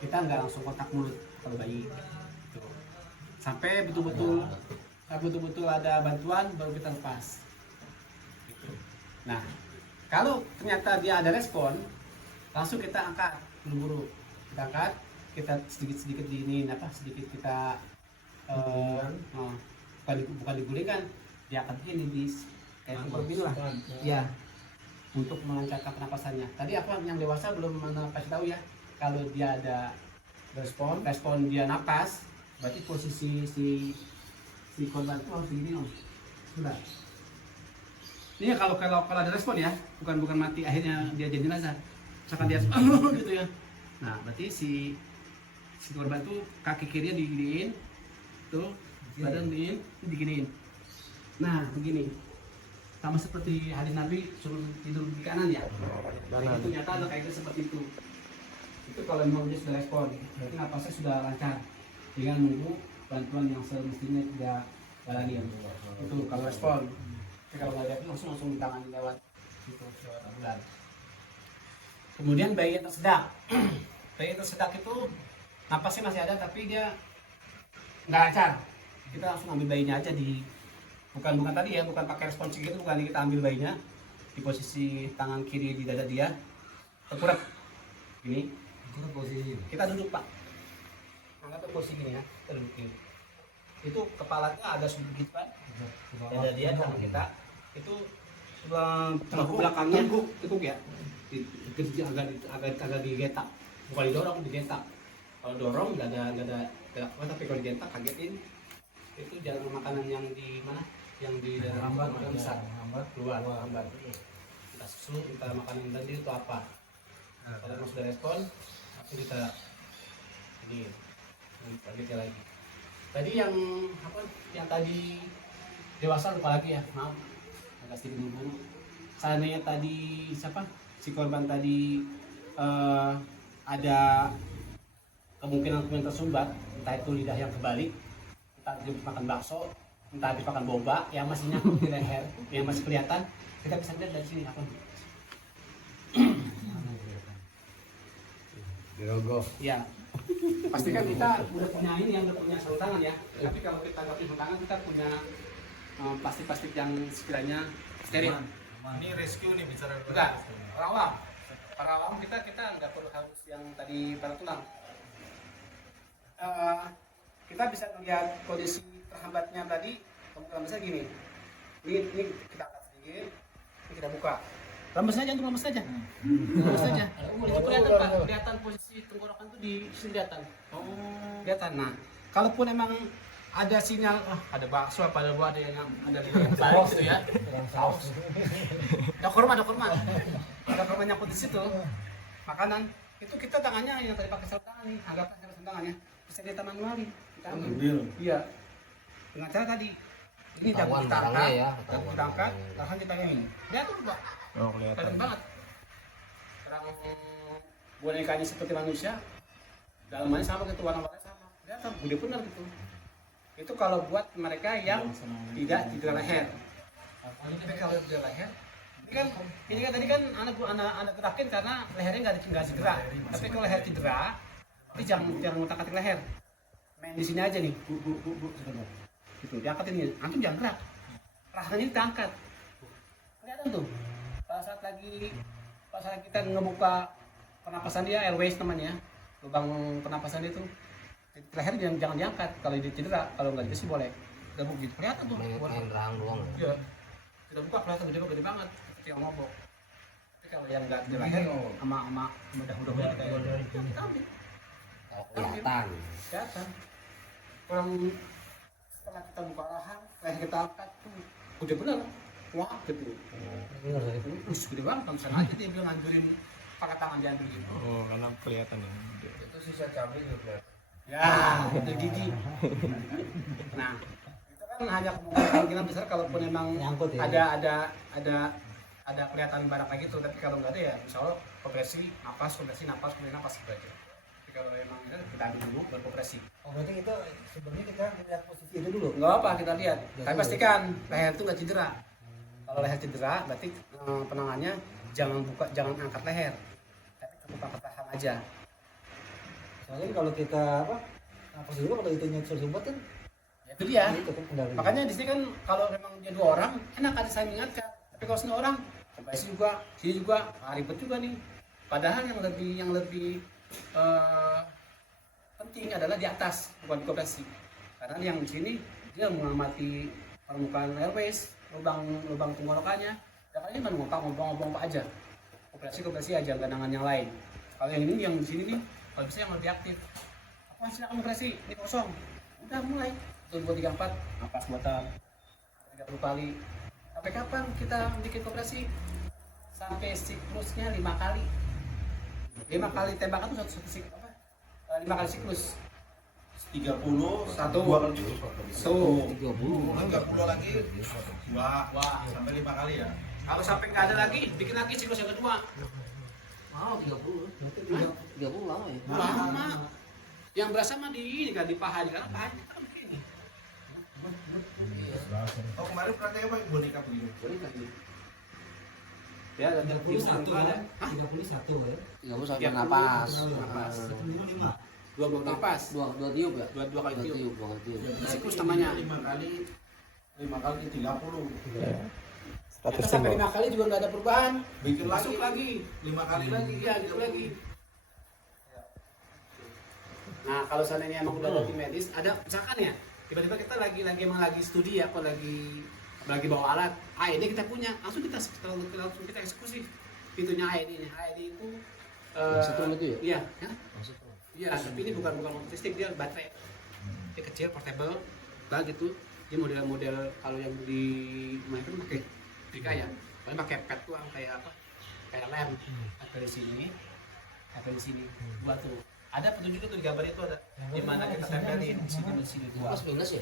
Kita nggak langsung kontak mulut kalau bayi. Tuh. Sampai betul-betul ada bantuan baru kita lepas. Gitu. Nah, kalau ternyata dia ada respon, langsung kita angkat buru-buru. Kita angkat, kita sedikit sedikit kita bukan digulingkan, dia akan ini di kayak turbin lah ya, untuk melancarkan pernapasannya. Tadi apa yang dewasa belum kasih tahu ya, kalau dia ada respon dia napas, berarti posisi si korban itu harus begini om. Sudah. Ini kalau ada respon ya, bukan mati akhirnya dia jadi jenazah. Misalkan dia gitu ya. Nah, berarti si korban tuh kaki kirinya diginiin, tuh badan diginiin. Nah, begini. Sama seperti hadis Nabi suruh tidur di kanan ya. Itu nyata ada kayak seperti itu. Itu kalau memang dia sudah respon, berarti napasnya sudah lancar. Dengan menunggu bantuan yang semestinya tidak jalani. Itu kalau respon. Tapi kalau nggak ada langsung ditangani lewat itu ambulan. Kemudian bayi yang tersedak. Bayi yang tersedak itu napasnya masih ada tapi dia nggak lancar. Kita langsung ambil bayinya aja bukan tadi ya, bukan pakai respons gitu, bukan, kita ambil bayinya di posisi tangan kiri di dada dia, tengkurap ini. Posisi kita duduk pak, angkat posisi gini ya, kita dudukin. Itu kepalanya ada sedikit pak, dada dia sama kita itu tengkuk belakangnya teguk ya, agak digetak, bukan didorong, digetak. Kalau dorong nggak ada tapi kalau digetak kagetin. Itu jalan makanan yang di mana? Yang di dalam hambat besar, keluar. Kita susu, kita makanan tadi itu apa? Kalau mau sudah respon, aku kita ini lanjutnya lagi. Tadi yang apa? Yang tadi dewasa lupa lagi ya, maaf. Agak sedikit dulu. Seandainya tadi siapa? Si korban tadi ada kemungkinan tersumbat, entah itu lidah yang kebalik, entah habis makan bakso, entah habis makan boba yang masih nyangkut di leher, yang masih kelihatan, kita bisa lihat dari sini apa? Dirogoh. Ya, pastikan kita udah punya ini yang udah punya sarung tangan ya. Tapi kalau kita nggak punya sarung tangan, kita punya plastik yang sekiranya steril. Ini rescue nih bicara. Enggak, para awam kita nggak perlu harus yang tadi para tulang. Kita bisa melihat kondisi terhambatnya tadi, kemungkinan besar gini. Ini kita angkat sedikit, ini kita buka. Rambut saja, itu rambut saja. Rambut saja. Itu kelihatan pak, kelihatan posisi tenggorokan itu di sini kelihatan. Kelihatan. Nah, kalaupun emang ada sinyal, ada bakso apa ada buah, ada yang balik gitu ya. Saus. Ada kurma. Ada kurma nyangkut di situ. Makanan. Itu kita tangannya yang tadi pakai sarung tangan nih, anggaplah sarung tangannya. Bisa kita manuali. Iya. Dengan cara tadi ini Ketahuan kita barangnya ya, kita angkat, tahan kita ini. Lihat tuh pak, kelihatan banget. Orang bonekanya seperti manusia, dalamannya sama gitu, warna-warnanya sama. Kelihatan, gede benar gitu. Itu kalau buat mereka yang tidak cedera leher. Tapi kalau cedera leher, ini kan tadi kan anak gerakin karena lehernya nggak cedera. Tapi kalau leher cedera, tapi jangan ngutak-ngatik leher. Main di sini aja nih, bu sebentar. Gitu, diangkat ini, antum jangan gerak. Rahangnya diangkat. Kelihatan tuh. Pada saat kita ngebuka pernapasan dia, airways namanya, lubang pernapasan dia tuh, leher jangan diangkat. Kalau dia cedera, kalau nggak dikasih boleh. Udah begitu, kelihatan tuh. Main rahang doang. Iya. Sudah buka kelihatan gede banget. Seperti yang ngobok. Tapi kalau yang nggak di leher, sama mudah-mudahan kita ambil. Kalau kelihatan. Kelihatan. Orang setelah kita buka rahang, leher kita angkat tuh gede bener. Wah, gitu. Gede banget, langsung aja dia bilang nganjurin pakai tangan diambil gitu. Oh, karena kelihatan ya. Itu sisa cabai juga kelihatan. Ya, itu gigi. Nah, itu kan hanya kemungkinan besar kalaupun memang Nyangkut ya. ada kelihatan barang kayak gitu, tapi kalau nggak ada ya insya Allah kompresi napas gitu aja. Tapi kalau memang kita ambil dulu baru kompresi. Oh, berarti kita sebenarnya kita melihat posisi itu dulu. Nggak apa kita lihat, tapi pastikan leher itu nggak cedera. Kalau leher cedera berarti penangannya jangan angkat leher, tapi cukup angkat rahang aja. Soalnya kalau kita napas dulu kalau itunya tersumbat kan Ya, itu dia. itu kan kendali. Makanya di sini kan kalau memang dia 2 orang enak ada saya mengingatkan. Tapi kalau 1 orang, kompresi juga, sini juga, ribet juga nih. Padahal yang lebih penting adalah di atas, bukan di koperasi. Karena yang di sini dia mengamati permukaan airways, lubang tenggorokannya. Yang lainnya kan ngomong aja. Koperasi aja, nggak nangan yang lain. Kalau yang ini yang di sini nih, kalau bisa yang lebih aktif. Apa silakan koperasi, ini kosong. Udah mulai. 1, 2, 3, 4, napas buatan 30 kali. Sampai kapan kita bikin koperasi? Sampai siklusnya 5 kali. 5 kali tembakan itu satu siklus apa? 5 kali siklus. 30 Satu. 2 Tuh. 30 lagi 2 sampai 5 kali ya. Kalau sampai nggak ada lagi, bikin lagi siklus yang kedua. Mau 30. 30 lama ya. Lama. Yang berasa mah di ini kan di paha, karena pahanya kan begini. Oh kemarin prakteknya pakai boneka begini. Ya, ada 31 ada. kan? 31 ya. 30 sampai 30, napas. napas. 5. 2 napas. Dua tiup ya? 2 kali tiup. 2 kali tiup. Siklus namanya. 5 kali 30. Kita sampai 5 kali juga nggak ada perubahan. Bikin Masuk lagi. 5 kali lagi. Iya, gitu lagi. Nah, kalau seandainya emang udah ada tim medis, ada misalkan ya, tiba-tiba kita lagi studi apa lagi bawa alat, AED kita punya, langsung kita eksekusi pintunya AED-nya. AED itu Setrum itu ya? Iya, ya? Iya, tapi ini bukan otistik, dia baterai. Dia kecil, portable, lah gitu. Dia model kalau yang di rumah itu pakai trika ya, paling pakai pad tuh kayak apa? Kayak lem. Ada di sini, dua tuh. Ada petunjuknya tuh di gambar itu ada di mana kita tempelin di sini dua. Plus minus ya?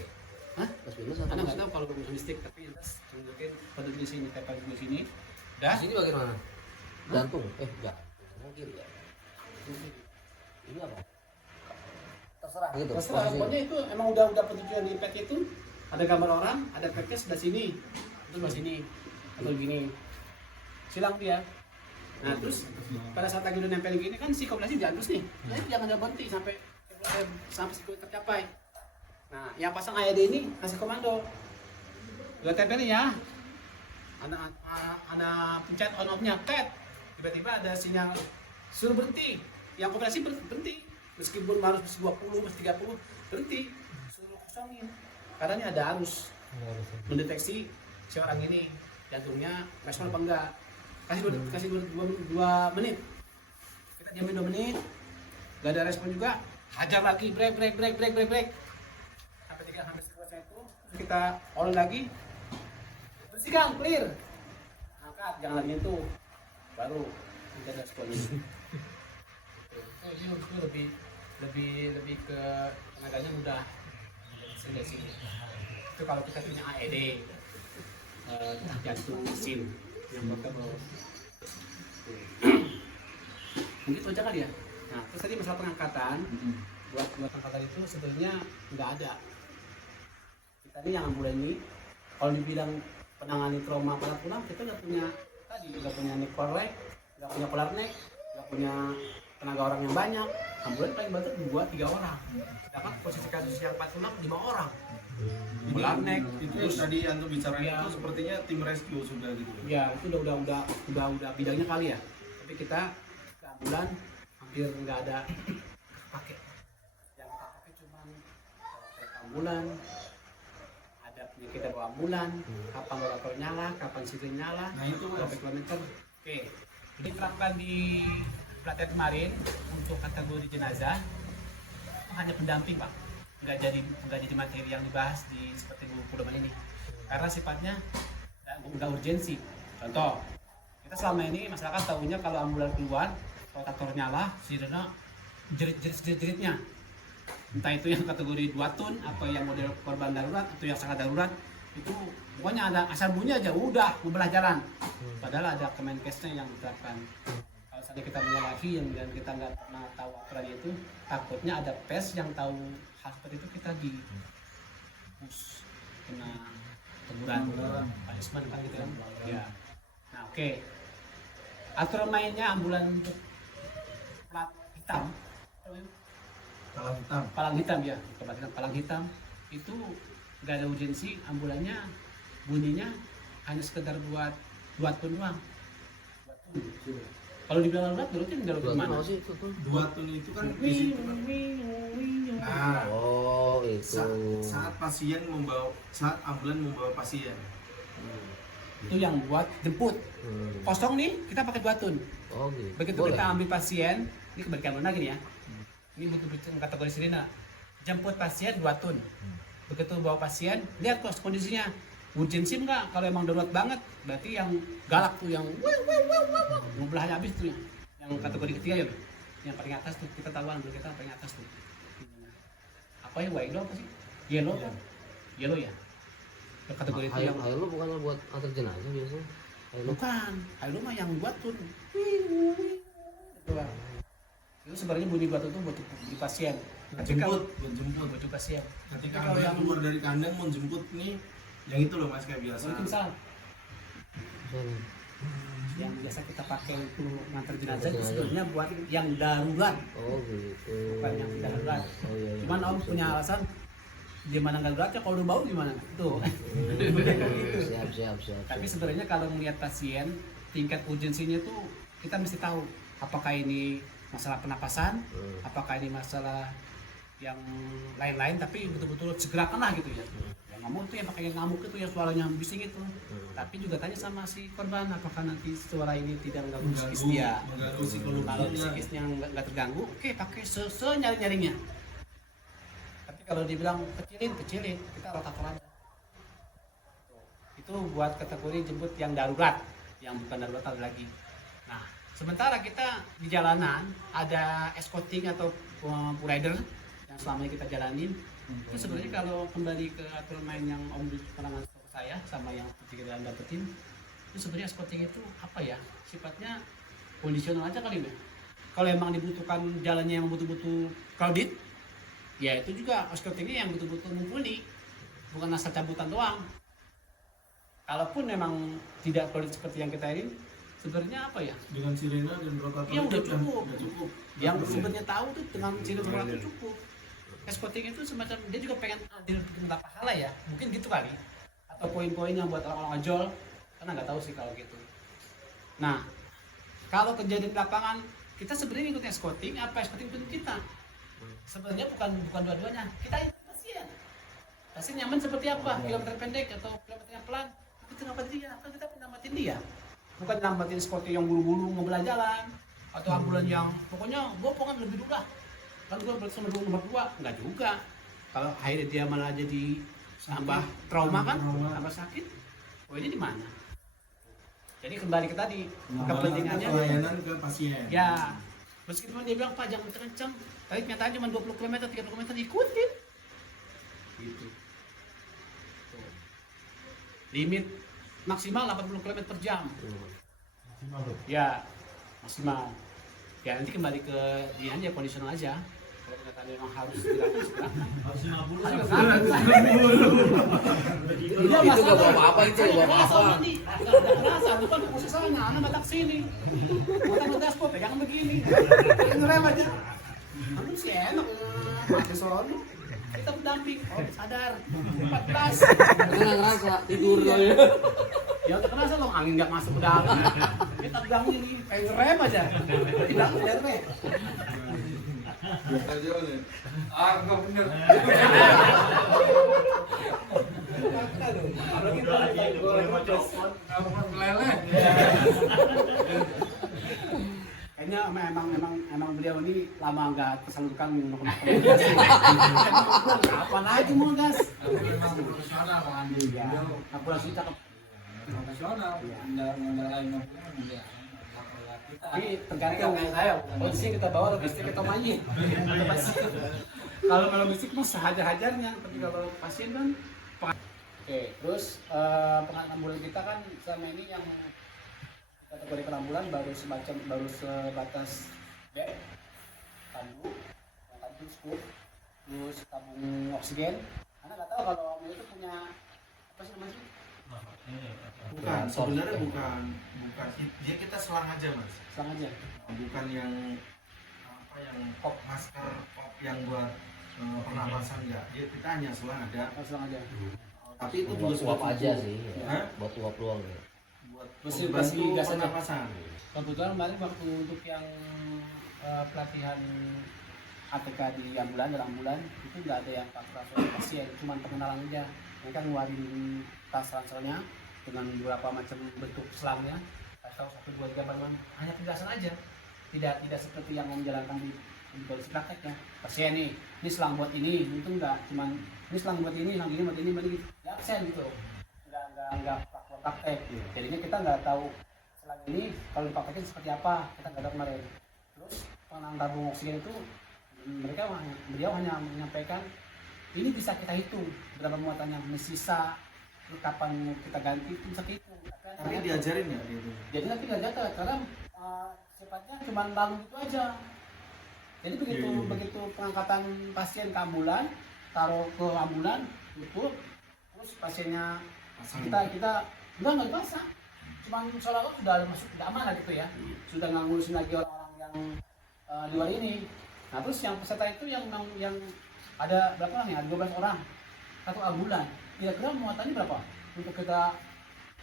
Hah? Plus minus atau Anda nggak plus? tahu kalau bukan stick, tapi jelas tunjukin petunjuk di sini, tempel di sini. Dah. Di sini bagaimana? Jantung? Enggak. Kiri ya? Ini apa? Terserah gitu. Terserah, posisinya. pokoknya itu emang udah petunjukan di pad itu. Ada gambar orang, ada padnya sebelah sini, itu sebelah sini, atau gini. Silang dia. Nah terus pada saat lagi udah nempel gini kan si koperasi diantus nih, jadi jangan berhenti sampai siklus tercapai. Nah yang pasang AED ini kasih komando, udah tempelin ya, ada pencet on off nya, tiba-tiba ada sinyal suruh berhenti, yang koperasi berhenti, meskipun harus 20, masih 30 berhenti, suruh kosongin, karena ini ada arus mendeteksi si orang ini jantungnya respon apa enggak. Kasih 2 menit. Kita diamin 2 menit. Gak ada respon juga. Hajar lagi, break. Sampai 3 sampai seterusnya itu. Kita on lagi. Bersihkan, clear. Angkat, jangan lagi itu. Baru kita ada responnya. Itu lebih ke tenaganya mudah. Dari sini. Itu kalau kita punya AED. Jantung mesin yang portable. Mungkin itu aja kali ya. Nah, terus tadi masalah pengangkatan, buat pengangkatan itu sebenarnya nggak ada. Kita ini yang ambulan ini, kalau dibilang penangani trauma pada pulang, kita nggak punya nick, nggak punya polar neck, nggak punya tenaga orang yang banyak. Ambulan paling banyak 2-3 orang. Sedangkan posisi kasus yang 46 5 orang. Ini itu tadi Anto bicara itu sepertinya tim rescue sudah gitu. Ya itu udah bidangnya kali ya. Tapi kita ambulan hampir nggak ada pakai. Yang pakai cuma ambulan. Ada kita bawa ambulan. Kapan rotor nyala, kapan siren nyala. Nah itu berapa kilometer. Oke. Jadi terapkan di pelatihan kemarin untuk kategori jenazah itu hanya pendamping Pak. Nggak jadi materi yang dibahas di seperti buku pedoman ini karena sifatnya nggak urgensi. Contoh, kita selama ini masyarakat tahunya kalau ambulan keluar, rotator nyala, sirena jerit-jeritnya, entah itu yang kategori 2 ton atau yang model korban darurat atau yang sangat darurat, itu pokoknya ada asal bunyi aja udah membelah jalan. Padahal ada Kemenkesnya yang diterapkan. Kalau saja kita menyalahi dan kita nggak pernah tahu aturan itu, takutnya ada pes yang tahu hal seperti itu, kita di push kena teguran punishment kan gitu kan ya. Nah oke. Aturan mainnya ambulan untuk plat hitam, palang hitam ya, kebetulan palang hitam itu nggak ada urgensi, ambulannya bunyinya hanya sekedar buat tun doang. Kalau dibilang darurat, berarti darurat Dua gimana? apa sih itu tuh? 2 tun itu kan di situ. Nah, Oh itu. saat pasien saat ambulan membawa pasien. Itu yang buat jemput. Kosong nih, kita pakai 2 tun. Oh gitu. Begitu Boleh. kita ambil pasien, ini kebalikan lagi nih ya. Ini betul-betul kategori sirena. Jemput pasien 2 tun. Begitu bawa pasien, lihat kondisinya. Urgensi enggak? Kalau emang darurat banget, berarti yang galak tuh yang ngebelahnya habis tuh yang kategori ketiga ya. Yang paling atas tuh kita tahu ambil kita paling atas tuh. Apa ya white apa sih? Yellow kan? Yellow ya. Kategori itu yang Ayo lu bukan buat antar jenazah biasanya. Ayo lu. bukan, ayo mah yang buat tuh. Itu sebenarnya bunyi batu itu buat di pasien. Tapi kalau Buat jemput. buat pasien. Ketika Kalau ambulan yang keluar dari kandang mau jemput nih, yang itu loh Mas kayak biasa. misal Sana. yang biasa kita pakai untuk ngantar jenazah itu sebenarnya buat yang darurat, Oh gitu. bukan yang tidak darurat. Oh iya. Cuman Om punya alasan gimana nggak darurat ya kalau udah bau gimana? Tuh. Siap. Tapi sebenarnya kalau melihat pasien tingkat urgensinya tuh kita mesti tahu apakah ini masalah pernapasan, apakah ini masalah yang lain-lain, tapi betul-betul segerakan lah gitu ya. Yang ngamuk tuh yang pakai yang ngamuk itu yang suaranya bising itu. Tapi juga tanya sama si korban apakah nanti suara ini tidak mengganggu psikis dia. Mengganggu psikologi Kalau dia. psikisnya nggak terganggu, oke pakai senyaring-nyaringnya. Tapi kalau dibilang kecilin, kita rotator aja. Itu buat kategori jemput yang darurat, yang bukan darurat ada lagi. Nah, sementara kita di jalanan ada escorting atau rider yang selama ini kita jalanin. Itu sebenarnya kalau kembali ke aturan main yang Om pernah ngasih ke saya sama yang kita dapetin, itu sebenarnya escorting itu apa ya? Sifatnya kondisional aja kali ya. Kalau emang dibutuhkan jalannya yang betul-betul crowded, ya itu juga escortingnya yang betul-betul mumpuni, bukan asal cabutan doang. Kalaupun memang tidak crowded seperti yang kita ini, sebenarnya apa ya? Dengan sirena dan rotator Iya, udah itu cukup. udah cukup. Yang sebenarnya tahu tuh dengan sirena itu cukup. Escorting itu semacam dia juga pengen dia bikin pahala ya, mungkin gitu kali. Atau poin-poin yang buat orang-orang ojol, karena nggak tahu sih kalau gitu. Nah, kalau kejadian di lapangan, kita sebenarnya ikut escorting, apa escorting itu kita? Sebenarnya bukan dua-duanya, kita ikut pasien. Pasien nyaman seperti apa? Kilometer pendek atau kilometernya pelan? Kita nyelamatin dia, kan kita nyelamatin dia. Bukan nyelamatin escorting yang buru-buru ngebelah jalan atau ambulan yang pokoknya gue pengen lebih dulu lah. Kan gue bersama nomor 2, enggak juga. Kalau akhirnya dia malah jadi tambah trauma kan, tambah sakit. Poinnya di mana? Jadi kembali ke tadi, kepentingannya pelayanan ke pasien. ya meskipun dia bilang Pak jangan kenceng, tapi kenyataannya cuma 20 km, 30 km ikutin. Gitu. Tuh. Limit maksimal 80 km per jam. Ya, maksimal. Ya nanti kembali ke dia aja, kondisional aja. Kalau ternyata memang harus dilakukan, silakan. Harus 50. Itu gak bawa apa-apa itu, gak bawa apa-apa. Enggak kerasa, bukan posisi sana, anak batak sini. Bukan dashboard, pegang begini. Ngerem aja. Kamu sih enak, mati sono. Kita berdamping, oh sadar. 14. Karena ngerasa tidur soalnya. Ya udah kerasa loh, angin nggak masuk ke dalam. Kita pegang ini, kayak ngerem aja. Tidak udah rem. Enggak bener. Meleleh. Kayaknya emang beliau ini lama nggak tersalurkan minum apa lagi mau gas? Profesional Bang Andi. Iya. Aku langsung cakep. Profesional. Enggak lain ya. Tapi tergantung kayak saya. Posisi kita bawa logistik kita manyi. Kalau logistik mah sehajar-hajarnya, tapi kalau pasien kan. Oke, terus pengalaman ambulan kita kan selama ini yang kategori perambulan baru sebatas bed, tandu, scoop, terus tabung oksigen. Karena nggak tahu kalau Om itu punya apa sih namanya? Bukan, sebenarnya bukan. Dia kita selang aja Mas. Selang aja. Bukan yang apa yang pop masker pop yang buat pernapasan enggak. Dia kita hanya selang ada. Oh, selang aja. Tapi itu juga Buat uap sudah aja cukup. sih. Hah? Buat uap doang ya. membantu Bersih gas aja. pernapasan. Kebetulan kemarin waktu untuk yang pelatihan ATK di ambulan, dalam ambulan itu nggak ada yang pakai pasien, cuma pengenalan aja. Mereka ngeluarin tas ranselnya dengan beberapa macam bentuk selangnya, atau 1, 2, 3, 4, 5, hanya penjelasan aja. Tidak seperti yang menjalankan di kondisi prakteknya. Pasien nih, ini selang buat ini, itu enggak, cuman ini selang buat ini, selang ini buat ini, ya absen gitu. Enggak praktek. Jadinya kita nggak tahu selang ini kalau dipraktekin seperti apa, kita nggak tahu kemarin. Terus pengenang tabung oksigen itu beliau hanya menyampaikan ini bisa kita hitung berapa muatannya, sisa kapan kita ganti itu bisa hitung. Tapi diajarin nggak gitu? Jadi nanti nggak jatuh karena sifatnya cuma lalu itu aja. Jadi begitu pengangkatan pasien ke ambulan, taruh ke ambulan, tutup, terus pasiennya kita nggak dipasang, cuma seolah-olah sudah masuk, sudah aman lah gitu ya, sudah nggak ngurusin lagi orang-orang yang di luar ini. Nah terus yang peserta itu yang ada berapa orang ya? Ada 12 orang, 1 ambulan. Kira-kira muatannya berapa untuk kita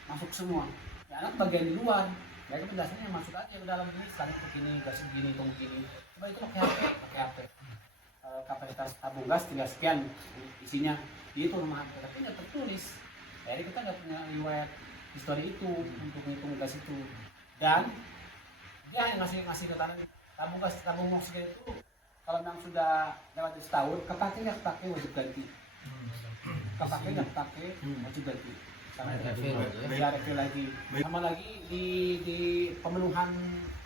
masuk semua? Ya anak bagian di luar. Mereka penjelasannya masuk aja ke dalam ini, selanjutnya begini, gas begini, tunggu begini. Coba itu pakai HP. Kapasitas tabung gas 3 sekian isinya, itu rumah HP. Tapi nggak tertulis. Jadi kita nggak punya riwayat histori itu untuk menghitung gas itu. Dan dia hanya ngasih tabung gas, tabung oksigen itu kalau memang sudah lewat setahun, kepake wajib ganti. Kepake wajib ganti. Ya refill lagi. Sama lagi di pemenuhan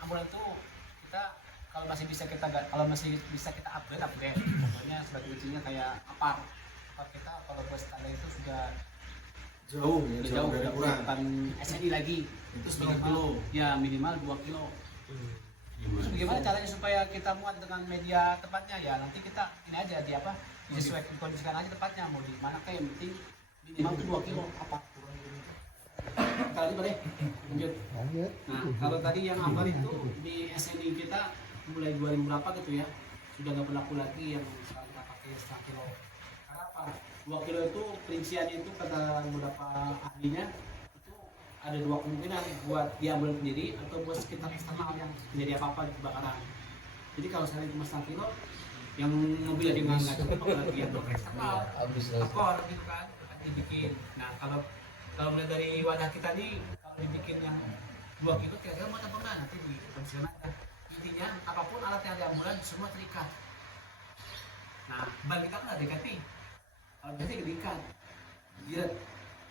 ambulan itu kita kalau masih bisa kita upgrade. Contohnya sebagai kuncinya kayak apar kita kalau buat standar itu sudah Jauh dari kurang. bukan SNI lagi. Itu 1,5 kilo. Ya minimal 2 kilo. Terus bagaimana caranya supaya kita muat dengan media tepatnya ya nanti kita ini aja disesuaikan kondisikan aja tepatnya mau di mana kayak yang penting minimal itu 2 kilo apa tadi boleh lanjut. Nah kalau tadi yang ambar itu di SNI kita mulai 2000 berapa gitu ya sudah nggak berlaku lagi yang sekarang kita pakai 1 kilo. Karena apa 2 kilo itu perinciannya itu kata beberapa ahlinya ada 2 kemungkinan buat diambil sendiri atau buat sekitar eksternal yang terjadi apa-apa di kebakaran. Jadi kalau saya cuma 1 kilo, yang mobilnya dengan nggak cukup lagi yang eksternal, akor gitu kan, akan dibikin. Nah kalau mulai dari wadah kita nih, kalau dibikin yang 2 kilo kira-kira mau apa enggak nanti dikonsumsi aja. Intinya apapun alat yang diambulan semua terikat. Nah ban kita nggak diikat nih, kalau biasanya diikat, giret.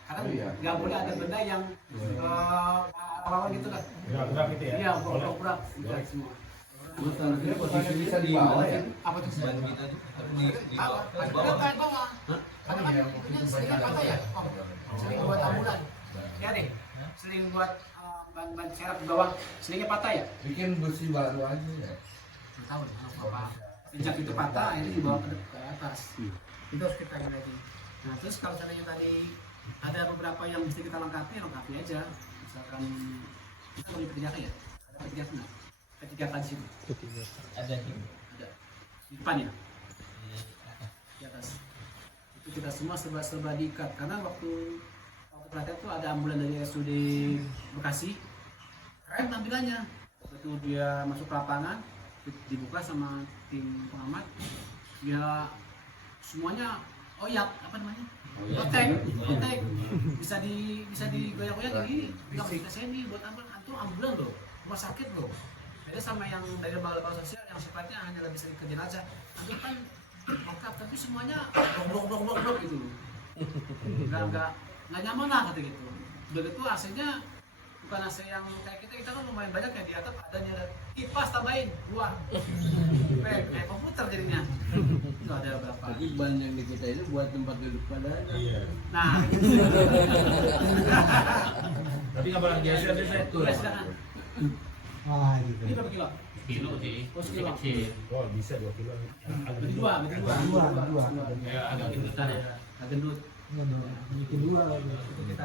Karena nggak boleh ada benda yang apa gitu kan? Gerak gitu ya? Iya, gerak semua. Posisi bisa di bawah ya? Apa tuh? Di bawah. Karena kan itunya sering patah ya? Sering buat ambulan. Ya deh, sering buat ban serep di bawah, seringnya patah ya? Bikin besi baru aja ya? Nggak tahu apa. Sejak itu patah, ini dibawa ke atas. Itu harus kita ini lagi. Nah terus kalau seandainya tadi ada beberapa yang mesti kita lengkapi aja. Misalkan kita boleh kerjakan ya? Ada kerjakan nggak? Ketiga tadi situ. Ada di depan ya? Di atas. Itu kita semua serba diikat karena waktu pelatihan itu ada ambulan dari SUD Bekasi. Keren tampilannya. Waktu dia masuk ke lapangan dibuka sama tim pengamat. Dia semuanya oyak apa namanya? Otek, bisa digoyang-goyang gini, nggak bisa sini buat ambulan loh, rumah sakit loh. Beda sama yang dari lembaga sosial yang sifatnya hanya lebih sering ke jenazah. Itu kan lengkap, tapi semuanya blok gitu loh. Nggak nyaman lah kata gitu. Udah gitu AC-nya bukan AC yang kayak kita kan lumayan banyak ya di atap adanya kipas tambahin luar. Kayak komputer jadinya. Itu ada berapa? Jadi ban yang di kita itu buat tempat duduk pada. Nah. Tapi nggak boleh geser deh saya. Boleh silakan. Wah gitu. Ini berapa kilo? Kilo sih. Oh, sekilo. Oh bisa 2 kilo. Berdua. Dua. Ya agak gendutan ya. Gendut. Bikin 2 lagi. Itu kita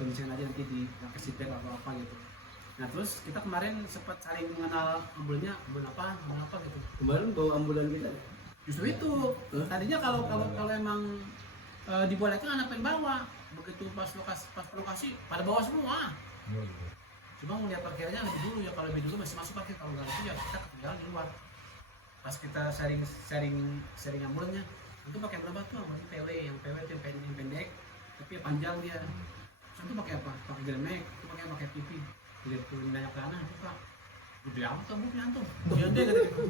kondisikan aja nanti di kasih feedback atau apa gitu. Nah terus kita kemarin sempat saling mengenal ambulannya ambulan apa gitu. Kemarin bawa ambulan kita. Justru itu tadinya kalau emang dibolehkan anak pengen bawa begitu pas lokasi pada bawah semua. Cuma melihat parkirnya lebih dulu ya, kalau lebih dulu masih masuk parkir, kalau nggak itu ya kita ketinggalan di luar. Pas kita sharing ambulannya, itu pakai berapa tuh? PW itu yang pendek, tapi ya panjang dia. Terus itu pakai apa? Pakai Grandmax, itu pakai TV. Lihat turun banyak tanah itu Pak. Gede amat ambulannya antum. Gede kata gitu.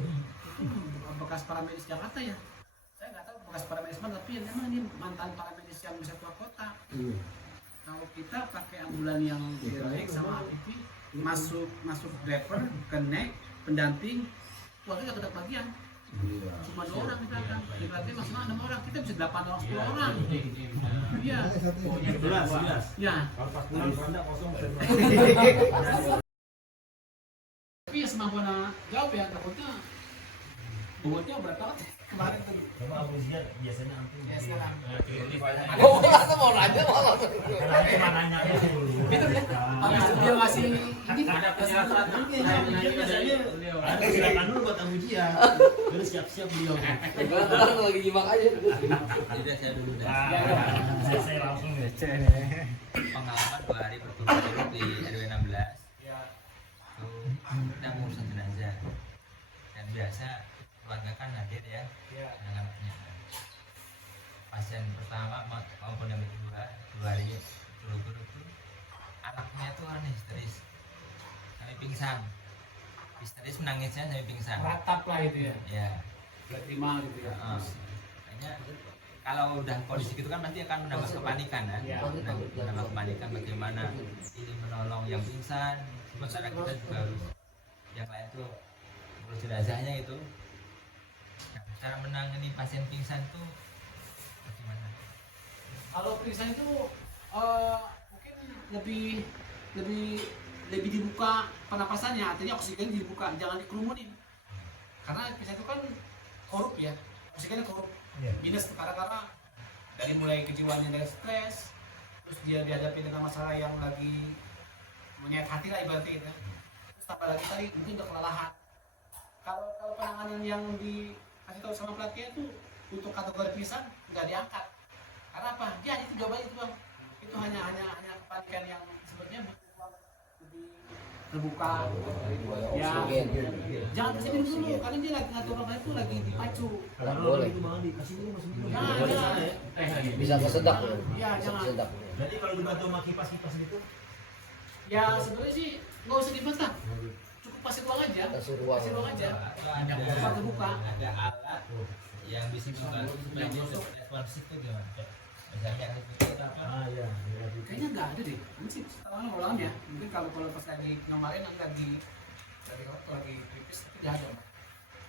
Itu bekas paramedis Jakarta ya. Saya nggak tahu bekas paramedis mana, tapi memang ini mantan paramedis yang bisa keluar kota. Kalau kita pakai ambulan yang Grandmax sama TV, masuk driver, connect, pendamping, keluarga tidak bagian. Cuma 2 orang misalkan, di pelatih maksimal 6 orang, kita bisa 8 orang, 10 orang. Iya. 11. Ya. Kalau pas pulang Ronda kosong. Tapi ya semampuan jawab ya, takutnya bobotnya berat banget kemarin tuh. Coba Abu Ziyad biasanya antum Ya sekarang. Oh, aku mau nanya malah. Karena cuma nanya dulu. Itu dia masih ini Ada persyaratan. Ada silakan dulu buat Abu Ziyad. Terus siap-siap beliau. Orang lagi nyimak aja. Jadi saya dulu dah. Saya langsung ya. Pengalaman 2 hari berturut-turut di RW 16. ya Itu kita ngurusin jenazah. Dan biasa keluarga kan hadir ya, anak-anaknya. Pasien pertama maupun yang kedua, 2 hari berturut-turut itu anaknya tuh aneh, histeris sampai pingsan. Histeris menangisnya sampai pingsan. ratap lah itu ya. Ya. Terima gitu ya. Makanya kalau udah kondisi gitu kan pasti akan menambah kepanikan kan, Ya. menambah kepanikan bagaimana ini menolong yang pingsan, sementara kita juga harus yang lain tuh urus jenazahnya itu. Nah, cara menangani pasien pingsan tuh bagaimana? Kalau pingsan itu mungkin lebih dibuka pernapasannya, artinya oksigen dibuka, jangan dikerumunin. Karena pingsan itu kan korup ya, oksigennya korup. Minus karena dari mulai kejiwaannya dari stres, terus dia dihadapi dengan masalah yang lagi menyayat hati lah ibaratnya gitu. Terus tambah lagi tadi mungkin udah kelelahan. Kalau penanganan yang dikasih tahu sama pelatih itu untuk kategori pingsan nggak diangkat. Karena apa? Dia hanya itu jawabannya itu bang. Itu hanya kepanikan yang sebenarnya butuh lebih terbuka. Ya, jangan kasih minum dulu karena dia lagi ngatur orang itu lagi dipacu. Nggak boleh. Kasih dulu masih minum. Jangan. Bisa kesedak. Iya, Bisa jangan. kesedak. Jadi kalau dibantu sama kipas-kipas gitu, Ya sebenarnya sih nggak usah dibantah. Cukup kasih ruang aja. Kasih ruang. Kasih ruang aja. Ada Tempat terbuka. ada alat yang bisa membantu supaya dia responsif itu gimana? Misalnya itu apa? iya. Kayaknya nggak ada deh. Ini sih setelah ulangan ya. Mungkin kalau pas lagi kemarin lagi kritis itu dia ada.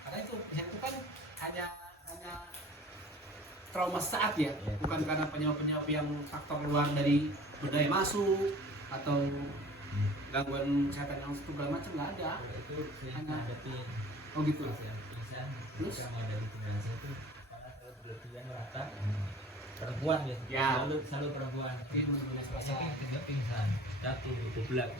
Karena itu kan hanya trauma saat ya, bukan karena penyebab yang faktor luar dari budaya masuk atau gangguan kesehatan yang segala macam nggak ada. Itu sering Hanya- hadapin Oh gitu. pasien pingsan. Terus? Ketika mau dari jenazah itu karena kalau berlebihan rata perempuan Ya. selalu perempuan. Dia benar-benar serasa. Ketika pingsan jatuh goblak.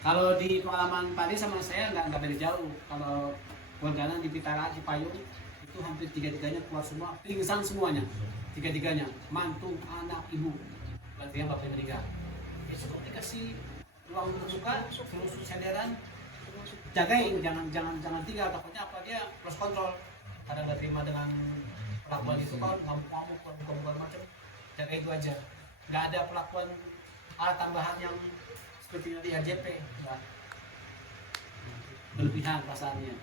Kalau di pengalaman Pak Ade sama saya nggak beda jauh. Kalau wargana di Pitara, di Payung itu hampir 3-3-nya keluar semua, pingsan semuanya. 3-3-nya, mantu, anak, ibu. Berarti yang bapak meninggal. Ya cukup dikasih ruang terbuka, terus sadaran, jagain, jangan tinggal. Takutnya apa dia close control. Karena nggak terima dengan perlakuan itu kan, ngamuk-ngamuk, buka-buka macam. Jaga itu aja. Nggak ada perlakuan alat tambahan yang seperti di RJP, enggak. Berlebihan perasaannya,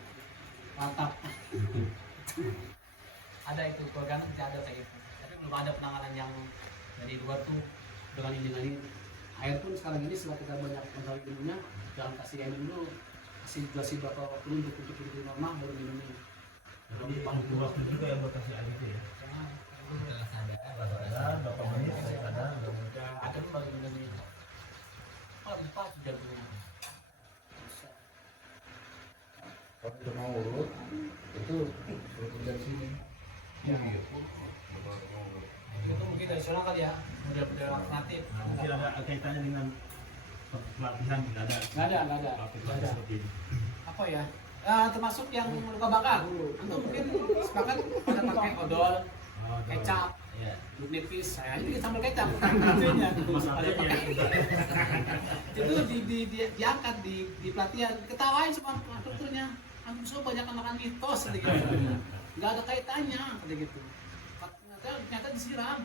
mantap. Ada itu keluarga tidak ada kayak gitu, tapi belum ada penanganan yang dari luar tuh dengan ini. Air pun sekarang ini setelah kita banyak mencari minumnya, jangan kasih air dulu, kasih berapa peluru untuk normal baru minumnya. Jadi butuh waktu juga yang buat kasih air itu ya. Jangan. Setelah sadar Sadar, berapa menit saya sadar. Ada tuh baru minumnya. Oh, lupa sudah dulu. Kalau kita mau urut itu urut dari sini. Itu mungkin dari sana kali ya, model-model alternatif. Nah, mungkin ada kaitannya dengan pelatihan nggak ada. Nggak ada. Pelatihan seperti ini. Apa ya? Termasuk yang luka bakar. Itu mungkin sepakat pada pakai odol, kecap, Iya. jeruk nipis, saya ini sambal kecap, artinya ada pakai itu diangkat di pelatihan, ketawain sama dokternya, antum semua banyak makan mitos gitu, nggak ada kaitannya, gitu. Ternyata disiram,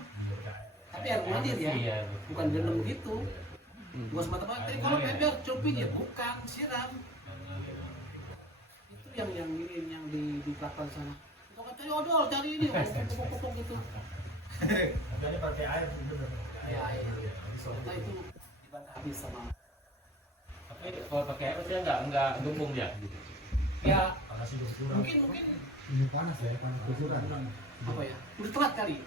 tapi air mengalir ya, bukan berenang gitu. Bukan semata-mata. Kalau ember cuping ya bukan siram. Itu yang ini yang di pelakon sana. Itu kan cari odol, cari ini, pokok gitu. Makanya pakai air bener. Ya, ternyata itu dibantah habis sama. Tapi kalau pakai air dia nggak gembung dia. Ya, Panas hidup kurang. mungkin Ini panas ya, panas kusuran. apa ya? Udah telat kali.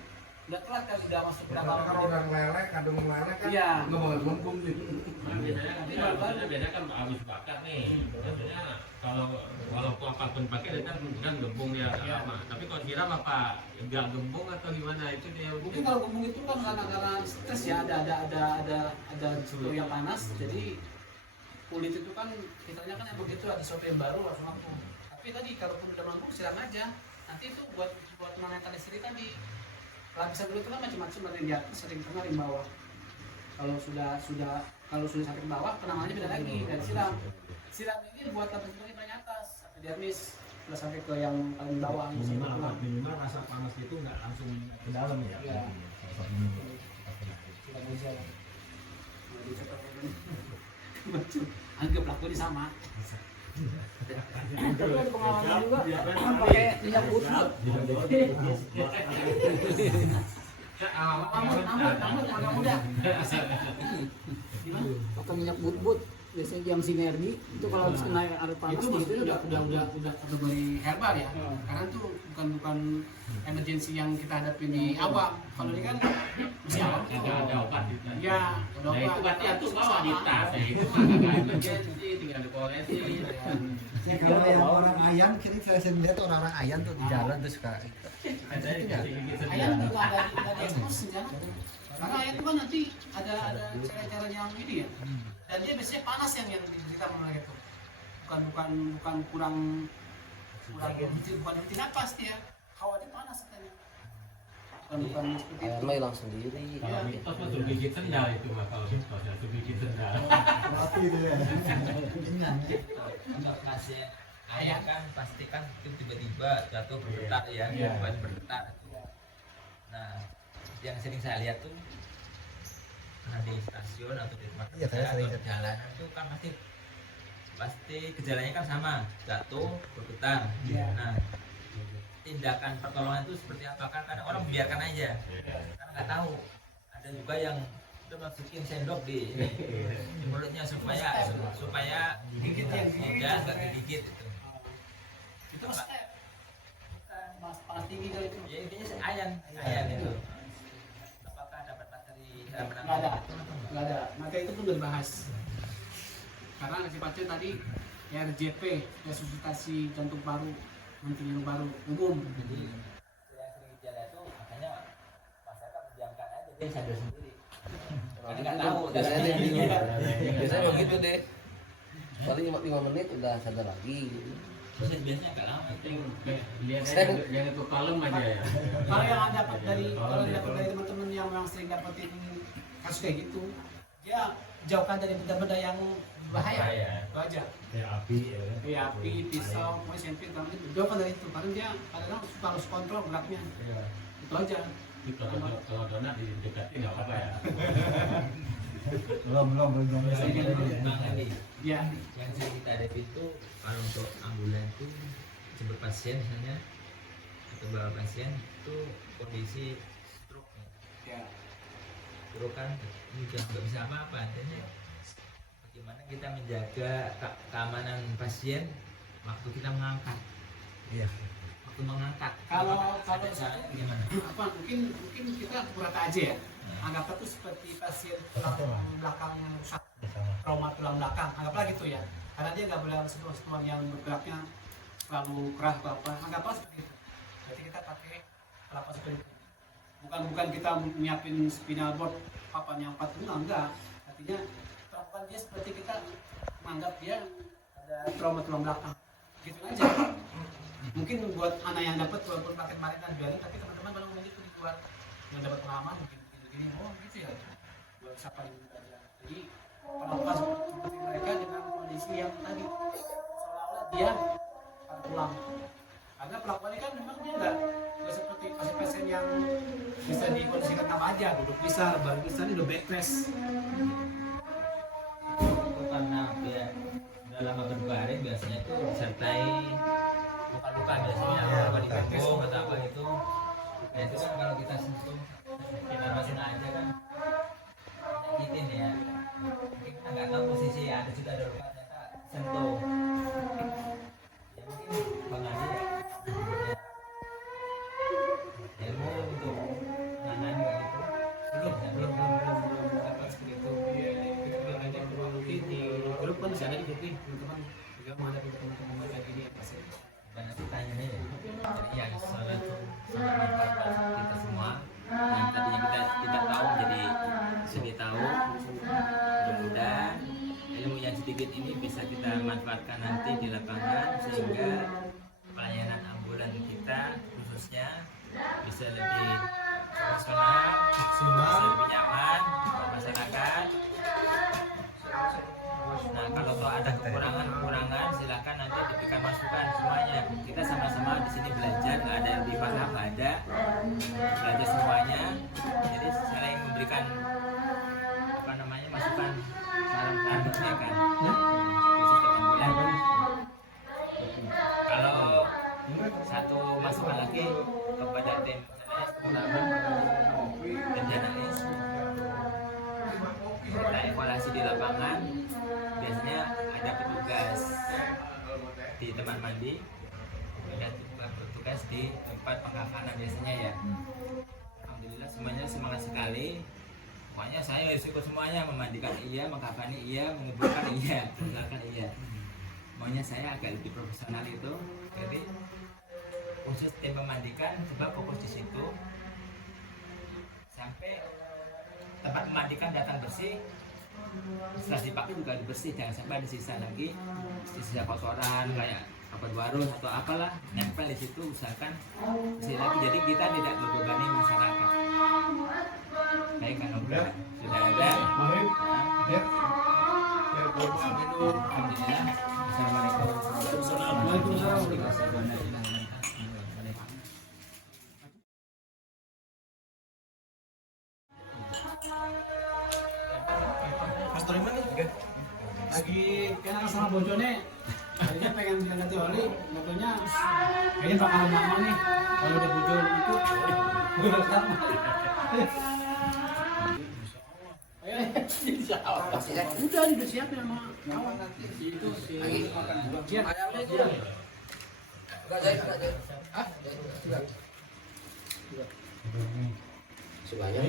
Udah masuk berapa lama? Kalau orang lele, kandung lele kan Iya. nggak boleh lempung gitu. Biasanya kan habis bakar nih. Biasanya kalau apapun pakai kan gembung dia lama. Tapi kalau siram apa nggak gembung atau gimana itu dia? Mungkin kalau gembung itu kan karena stres ya, ada suhu yang panas, jadi kulit itu kan misalnya kan yang begitu ada sesuatu yang baru langsung mampu. Tapi tadi kalaupun udah mampu siram aja, nanti itu buat menanyakan listrik tadi. Lapisan dulu itu kan macam-macam, ada yang di atas, ada yang tengah, ada yang bawah. Kalau sudah sampai ke bawah, penanganannya beda lagi dari siram. Siram ini buat lapisan dulu paling atas, epidermis, sudah sampai ke yang paling bawah. Minimal rasa panas itu nggak langsung ke dalam ya. Iya. Tidak bisa. Anggap lakunya sama. Tapi ada pengalaman juga pakai minyak butut. Amat agak mudah. Gimana? Pakai minyak butut. Biasanya yang sinergi itu kalau habis kena air panas itu udah kategori herbal ya. Karena itu bukan emergency yang kita hadapi di awam. Kalau ini kan masih awam. Ada obat di sana. Ya, ada Nah itu obat. berarti itu bawa di tas. Itu nggak emergency, tinggal dikolesi. Kalau yang orang Ayan, kini saya lihat orang-orang Ayan tuh di jalan tuh suka. Ayam juga ada di ekspos ya. Karena ayam itu kan nanti ada cara-cara yang ini ya. Dan dia biasanya panas yang diderita mereka itu. Bukan kurang henti napas dia. Hawanya panas katanya. Bukan seperti itu. Airnya hilang sendiri. Kalau mitos mah suruh gigit sendal itu mah kalau mitos ya suruh gigit sendal. Mati itu ya. Untuk pasien ayam kan pasti kan itu tiba-tiba jatuh bergetar ya, bukan bergetar. Nah, yang sering saya lihat tuh di stasiun atau di tempat Iya, saya kerja sering atau perjalanan itu kan pasti gejalanya kan sama, jatuh bergetar. Nah, tindakan pertolongan itu seperti apa? Kan kadang orang biarkan aja karena nggak tahu. Ada juga yang udah masukin sendok di mulutnya supaya Gigit yang gigit. ya nggak digigit itu. Itu panas tinggi kali itu. Ya intinya sih ayan itu. Apakah dapat materi dalam Nggak ada. Maka itu pun udah dibahas. Karena sifatnya tadi RJP, resusitasi jantung paru, nanti yang baru umum. Jadi yang sering gejala itu makanya masyarakat mendiamkan aja dia sadar sendiri. Karena nggak tahu. Biasanya dia bingung. Biasanya begitu deh. Paling 5 menit udah sadar lagi. Biasanya nggak lama. Yang itu kalem aja ya. Kalau yang dapat dari teman-teman yang sering dapetin kasus kayak gitu, dia jauhkan dari benda-benda yang bahaya. Itu aja. Kayak api ya. Kayak api, pisau, mau sempit, jauhkan dari itu. Karena dia kadang suka harus kontrol geraknya. Itu aja. Kalau donat didekati nggak apa-apa ya. Belum. Ya. Yang sering kita hadapi itu kalau untuk ambulan itu jemput pasien misalnya atau bawa pasien itu kondisi stroke Ya. stroke kan ini udah nggak bisa apa-apa. Jadi bagaimana kita menjaga keamanan pasien waktu kita mengangkat. Iya. Waktu mengangkat. Kalau ada gimana? apa mungkin kita pura-pura aja ya. Anggaplah itu seperti pasien tulang belakang yang rusak, trauma tulang belakang, anggaplah gitu ya. Karena dia nggak boleh sentuhan yang bergeraknya terlalu keras atau apa, anggaplah seperti itu. Berarti kita pakai perlakuan seperti itu. Bukan kita nyiapin spinal board papan yang 4 enggak. Artinya perlakuan dia seperti kita menganggap dia ada trauma tulang belakang. Gitu aja. Mungkin buat anak yang dapat walaupun paket maritan biarin, tapi teman-teman kalau ngomong itu buat yang dapat pengalaman begini, oh gitu ya, buat siapa yang belajar. Jadi perlakukan seperti mereka dengan kondisi yang tadi seolah-olah dia pada pulang. Karena pelakuannya kan memang dia nggak seperti pasien-pasien yang bisa dikondisikan apa aja, duduk bisa, baru bisa ini udah bed rest. Itu karena dia dalam beberapa hari biasanya itu disertai luka-luka biasanya apa di punggung atau apa itu. Ya itu kan kalau kita sentuh kita rasain aja kan nyakitin ya. Mungkin kita nggak tahu posisi ada sudah ada luka ternyata sentuh. Ya mungkin Bang Adi ya ilmu untuk menangani kayak gitu. belum dapat seperti itu. Kita aja nanti di grup kan bisa ada di grup nih teman-teman juga menghadapi teman-teman kayak gini pasti. Banyak tanya ya. Jadi ya salah satu manfaat kita semua yang tadinya kita tidak tahu jadi sedih tahu. Mudah-mudahan ilmu yang sedikit ini bisa kita manfaatkan nanti di lapangan sehingga pelayanan ambulan kita khususnya bisa lebih profesional, bisa lebih nyaman buat masyarakat. Nah kalau ada kekurangan silakan nanti diberikan masukan semuanya. Kita sama-sama di sini belajar, nggak ada yang lebih paham, nggak ada, belajar semuanya. Jadi saling memberikan apa namanya masukan, saran-saran kan. Sistem ambulan. Kalau satu masukan lagi kepada tim Janalis, kita evaluasi di lapangan. Biasanya ada petugas di tempat mandi, ada petugas di tempat pengkafanan biasanya ya. Alhamdulillah semuanya semangat sekali. Pokoknya saya harus ikut semuanya, memandikan iya, mengkafani iya, menguburkan iya, menguburkan iya. Maunya saya agak lebih profesional itu. Jadi khusus tim memandikan coba fokus di situ sampai tempat memandikan datang bersih. Setelah dipakai juga dibersih, jangan sampai ada sisa lagi, sisa kotoran kayak apa warung atau apalah nempel di situ, usahakan bersih lagi. Jadi kita tidak membebani masyarakat. Baik kan sudah ada. Alhamdulillah. Assalamualaikum warahmatullahi wabarakatuh. Mas Toriman nih lagi kenal sama bojone, akhirnya pengen ganti oli, motonya kayaknya bakal lama nih kalau udah bojol itu gue bakal udah disiapin sama kawan nanti itu si makan buah dia Sebanyak.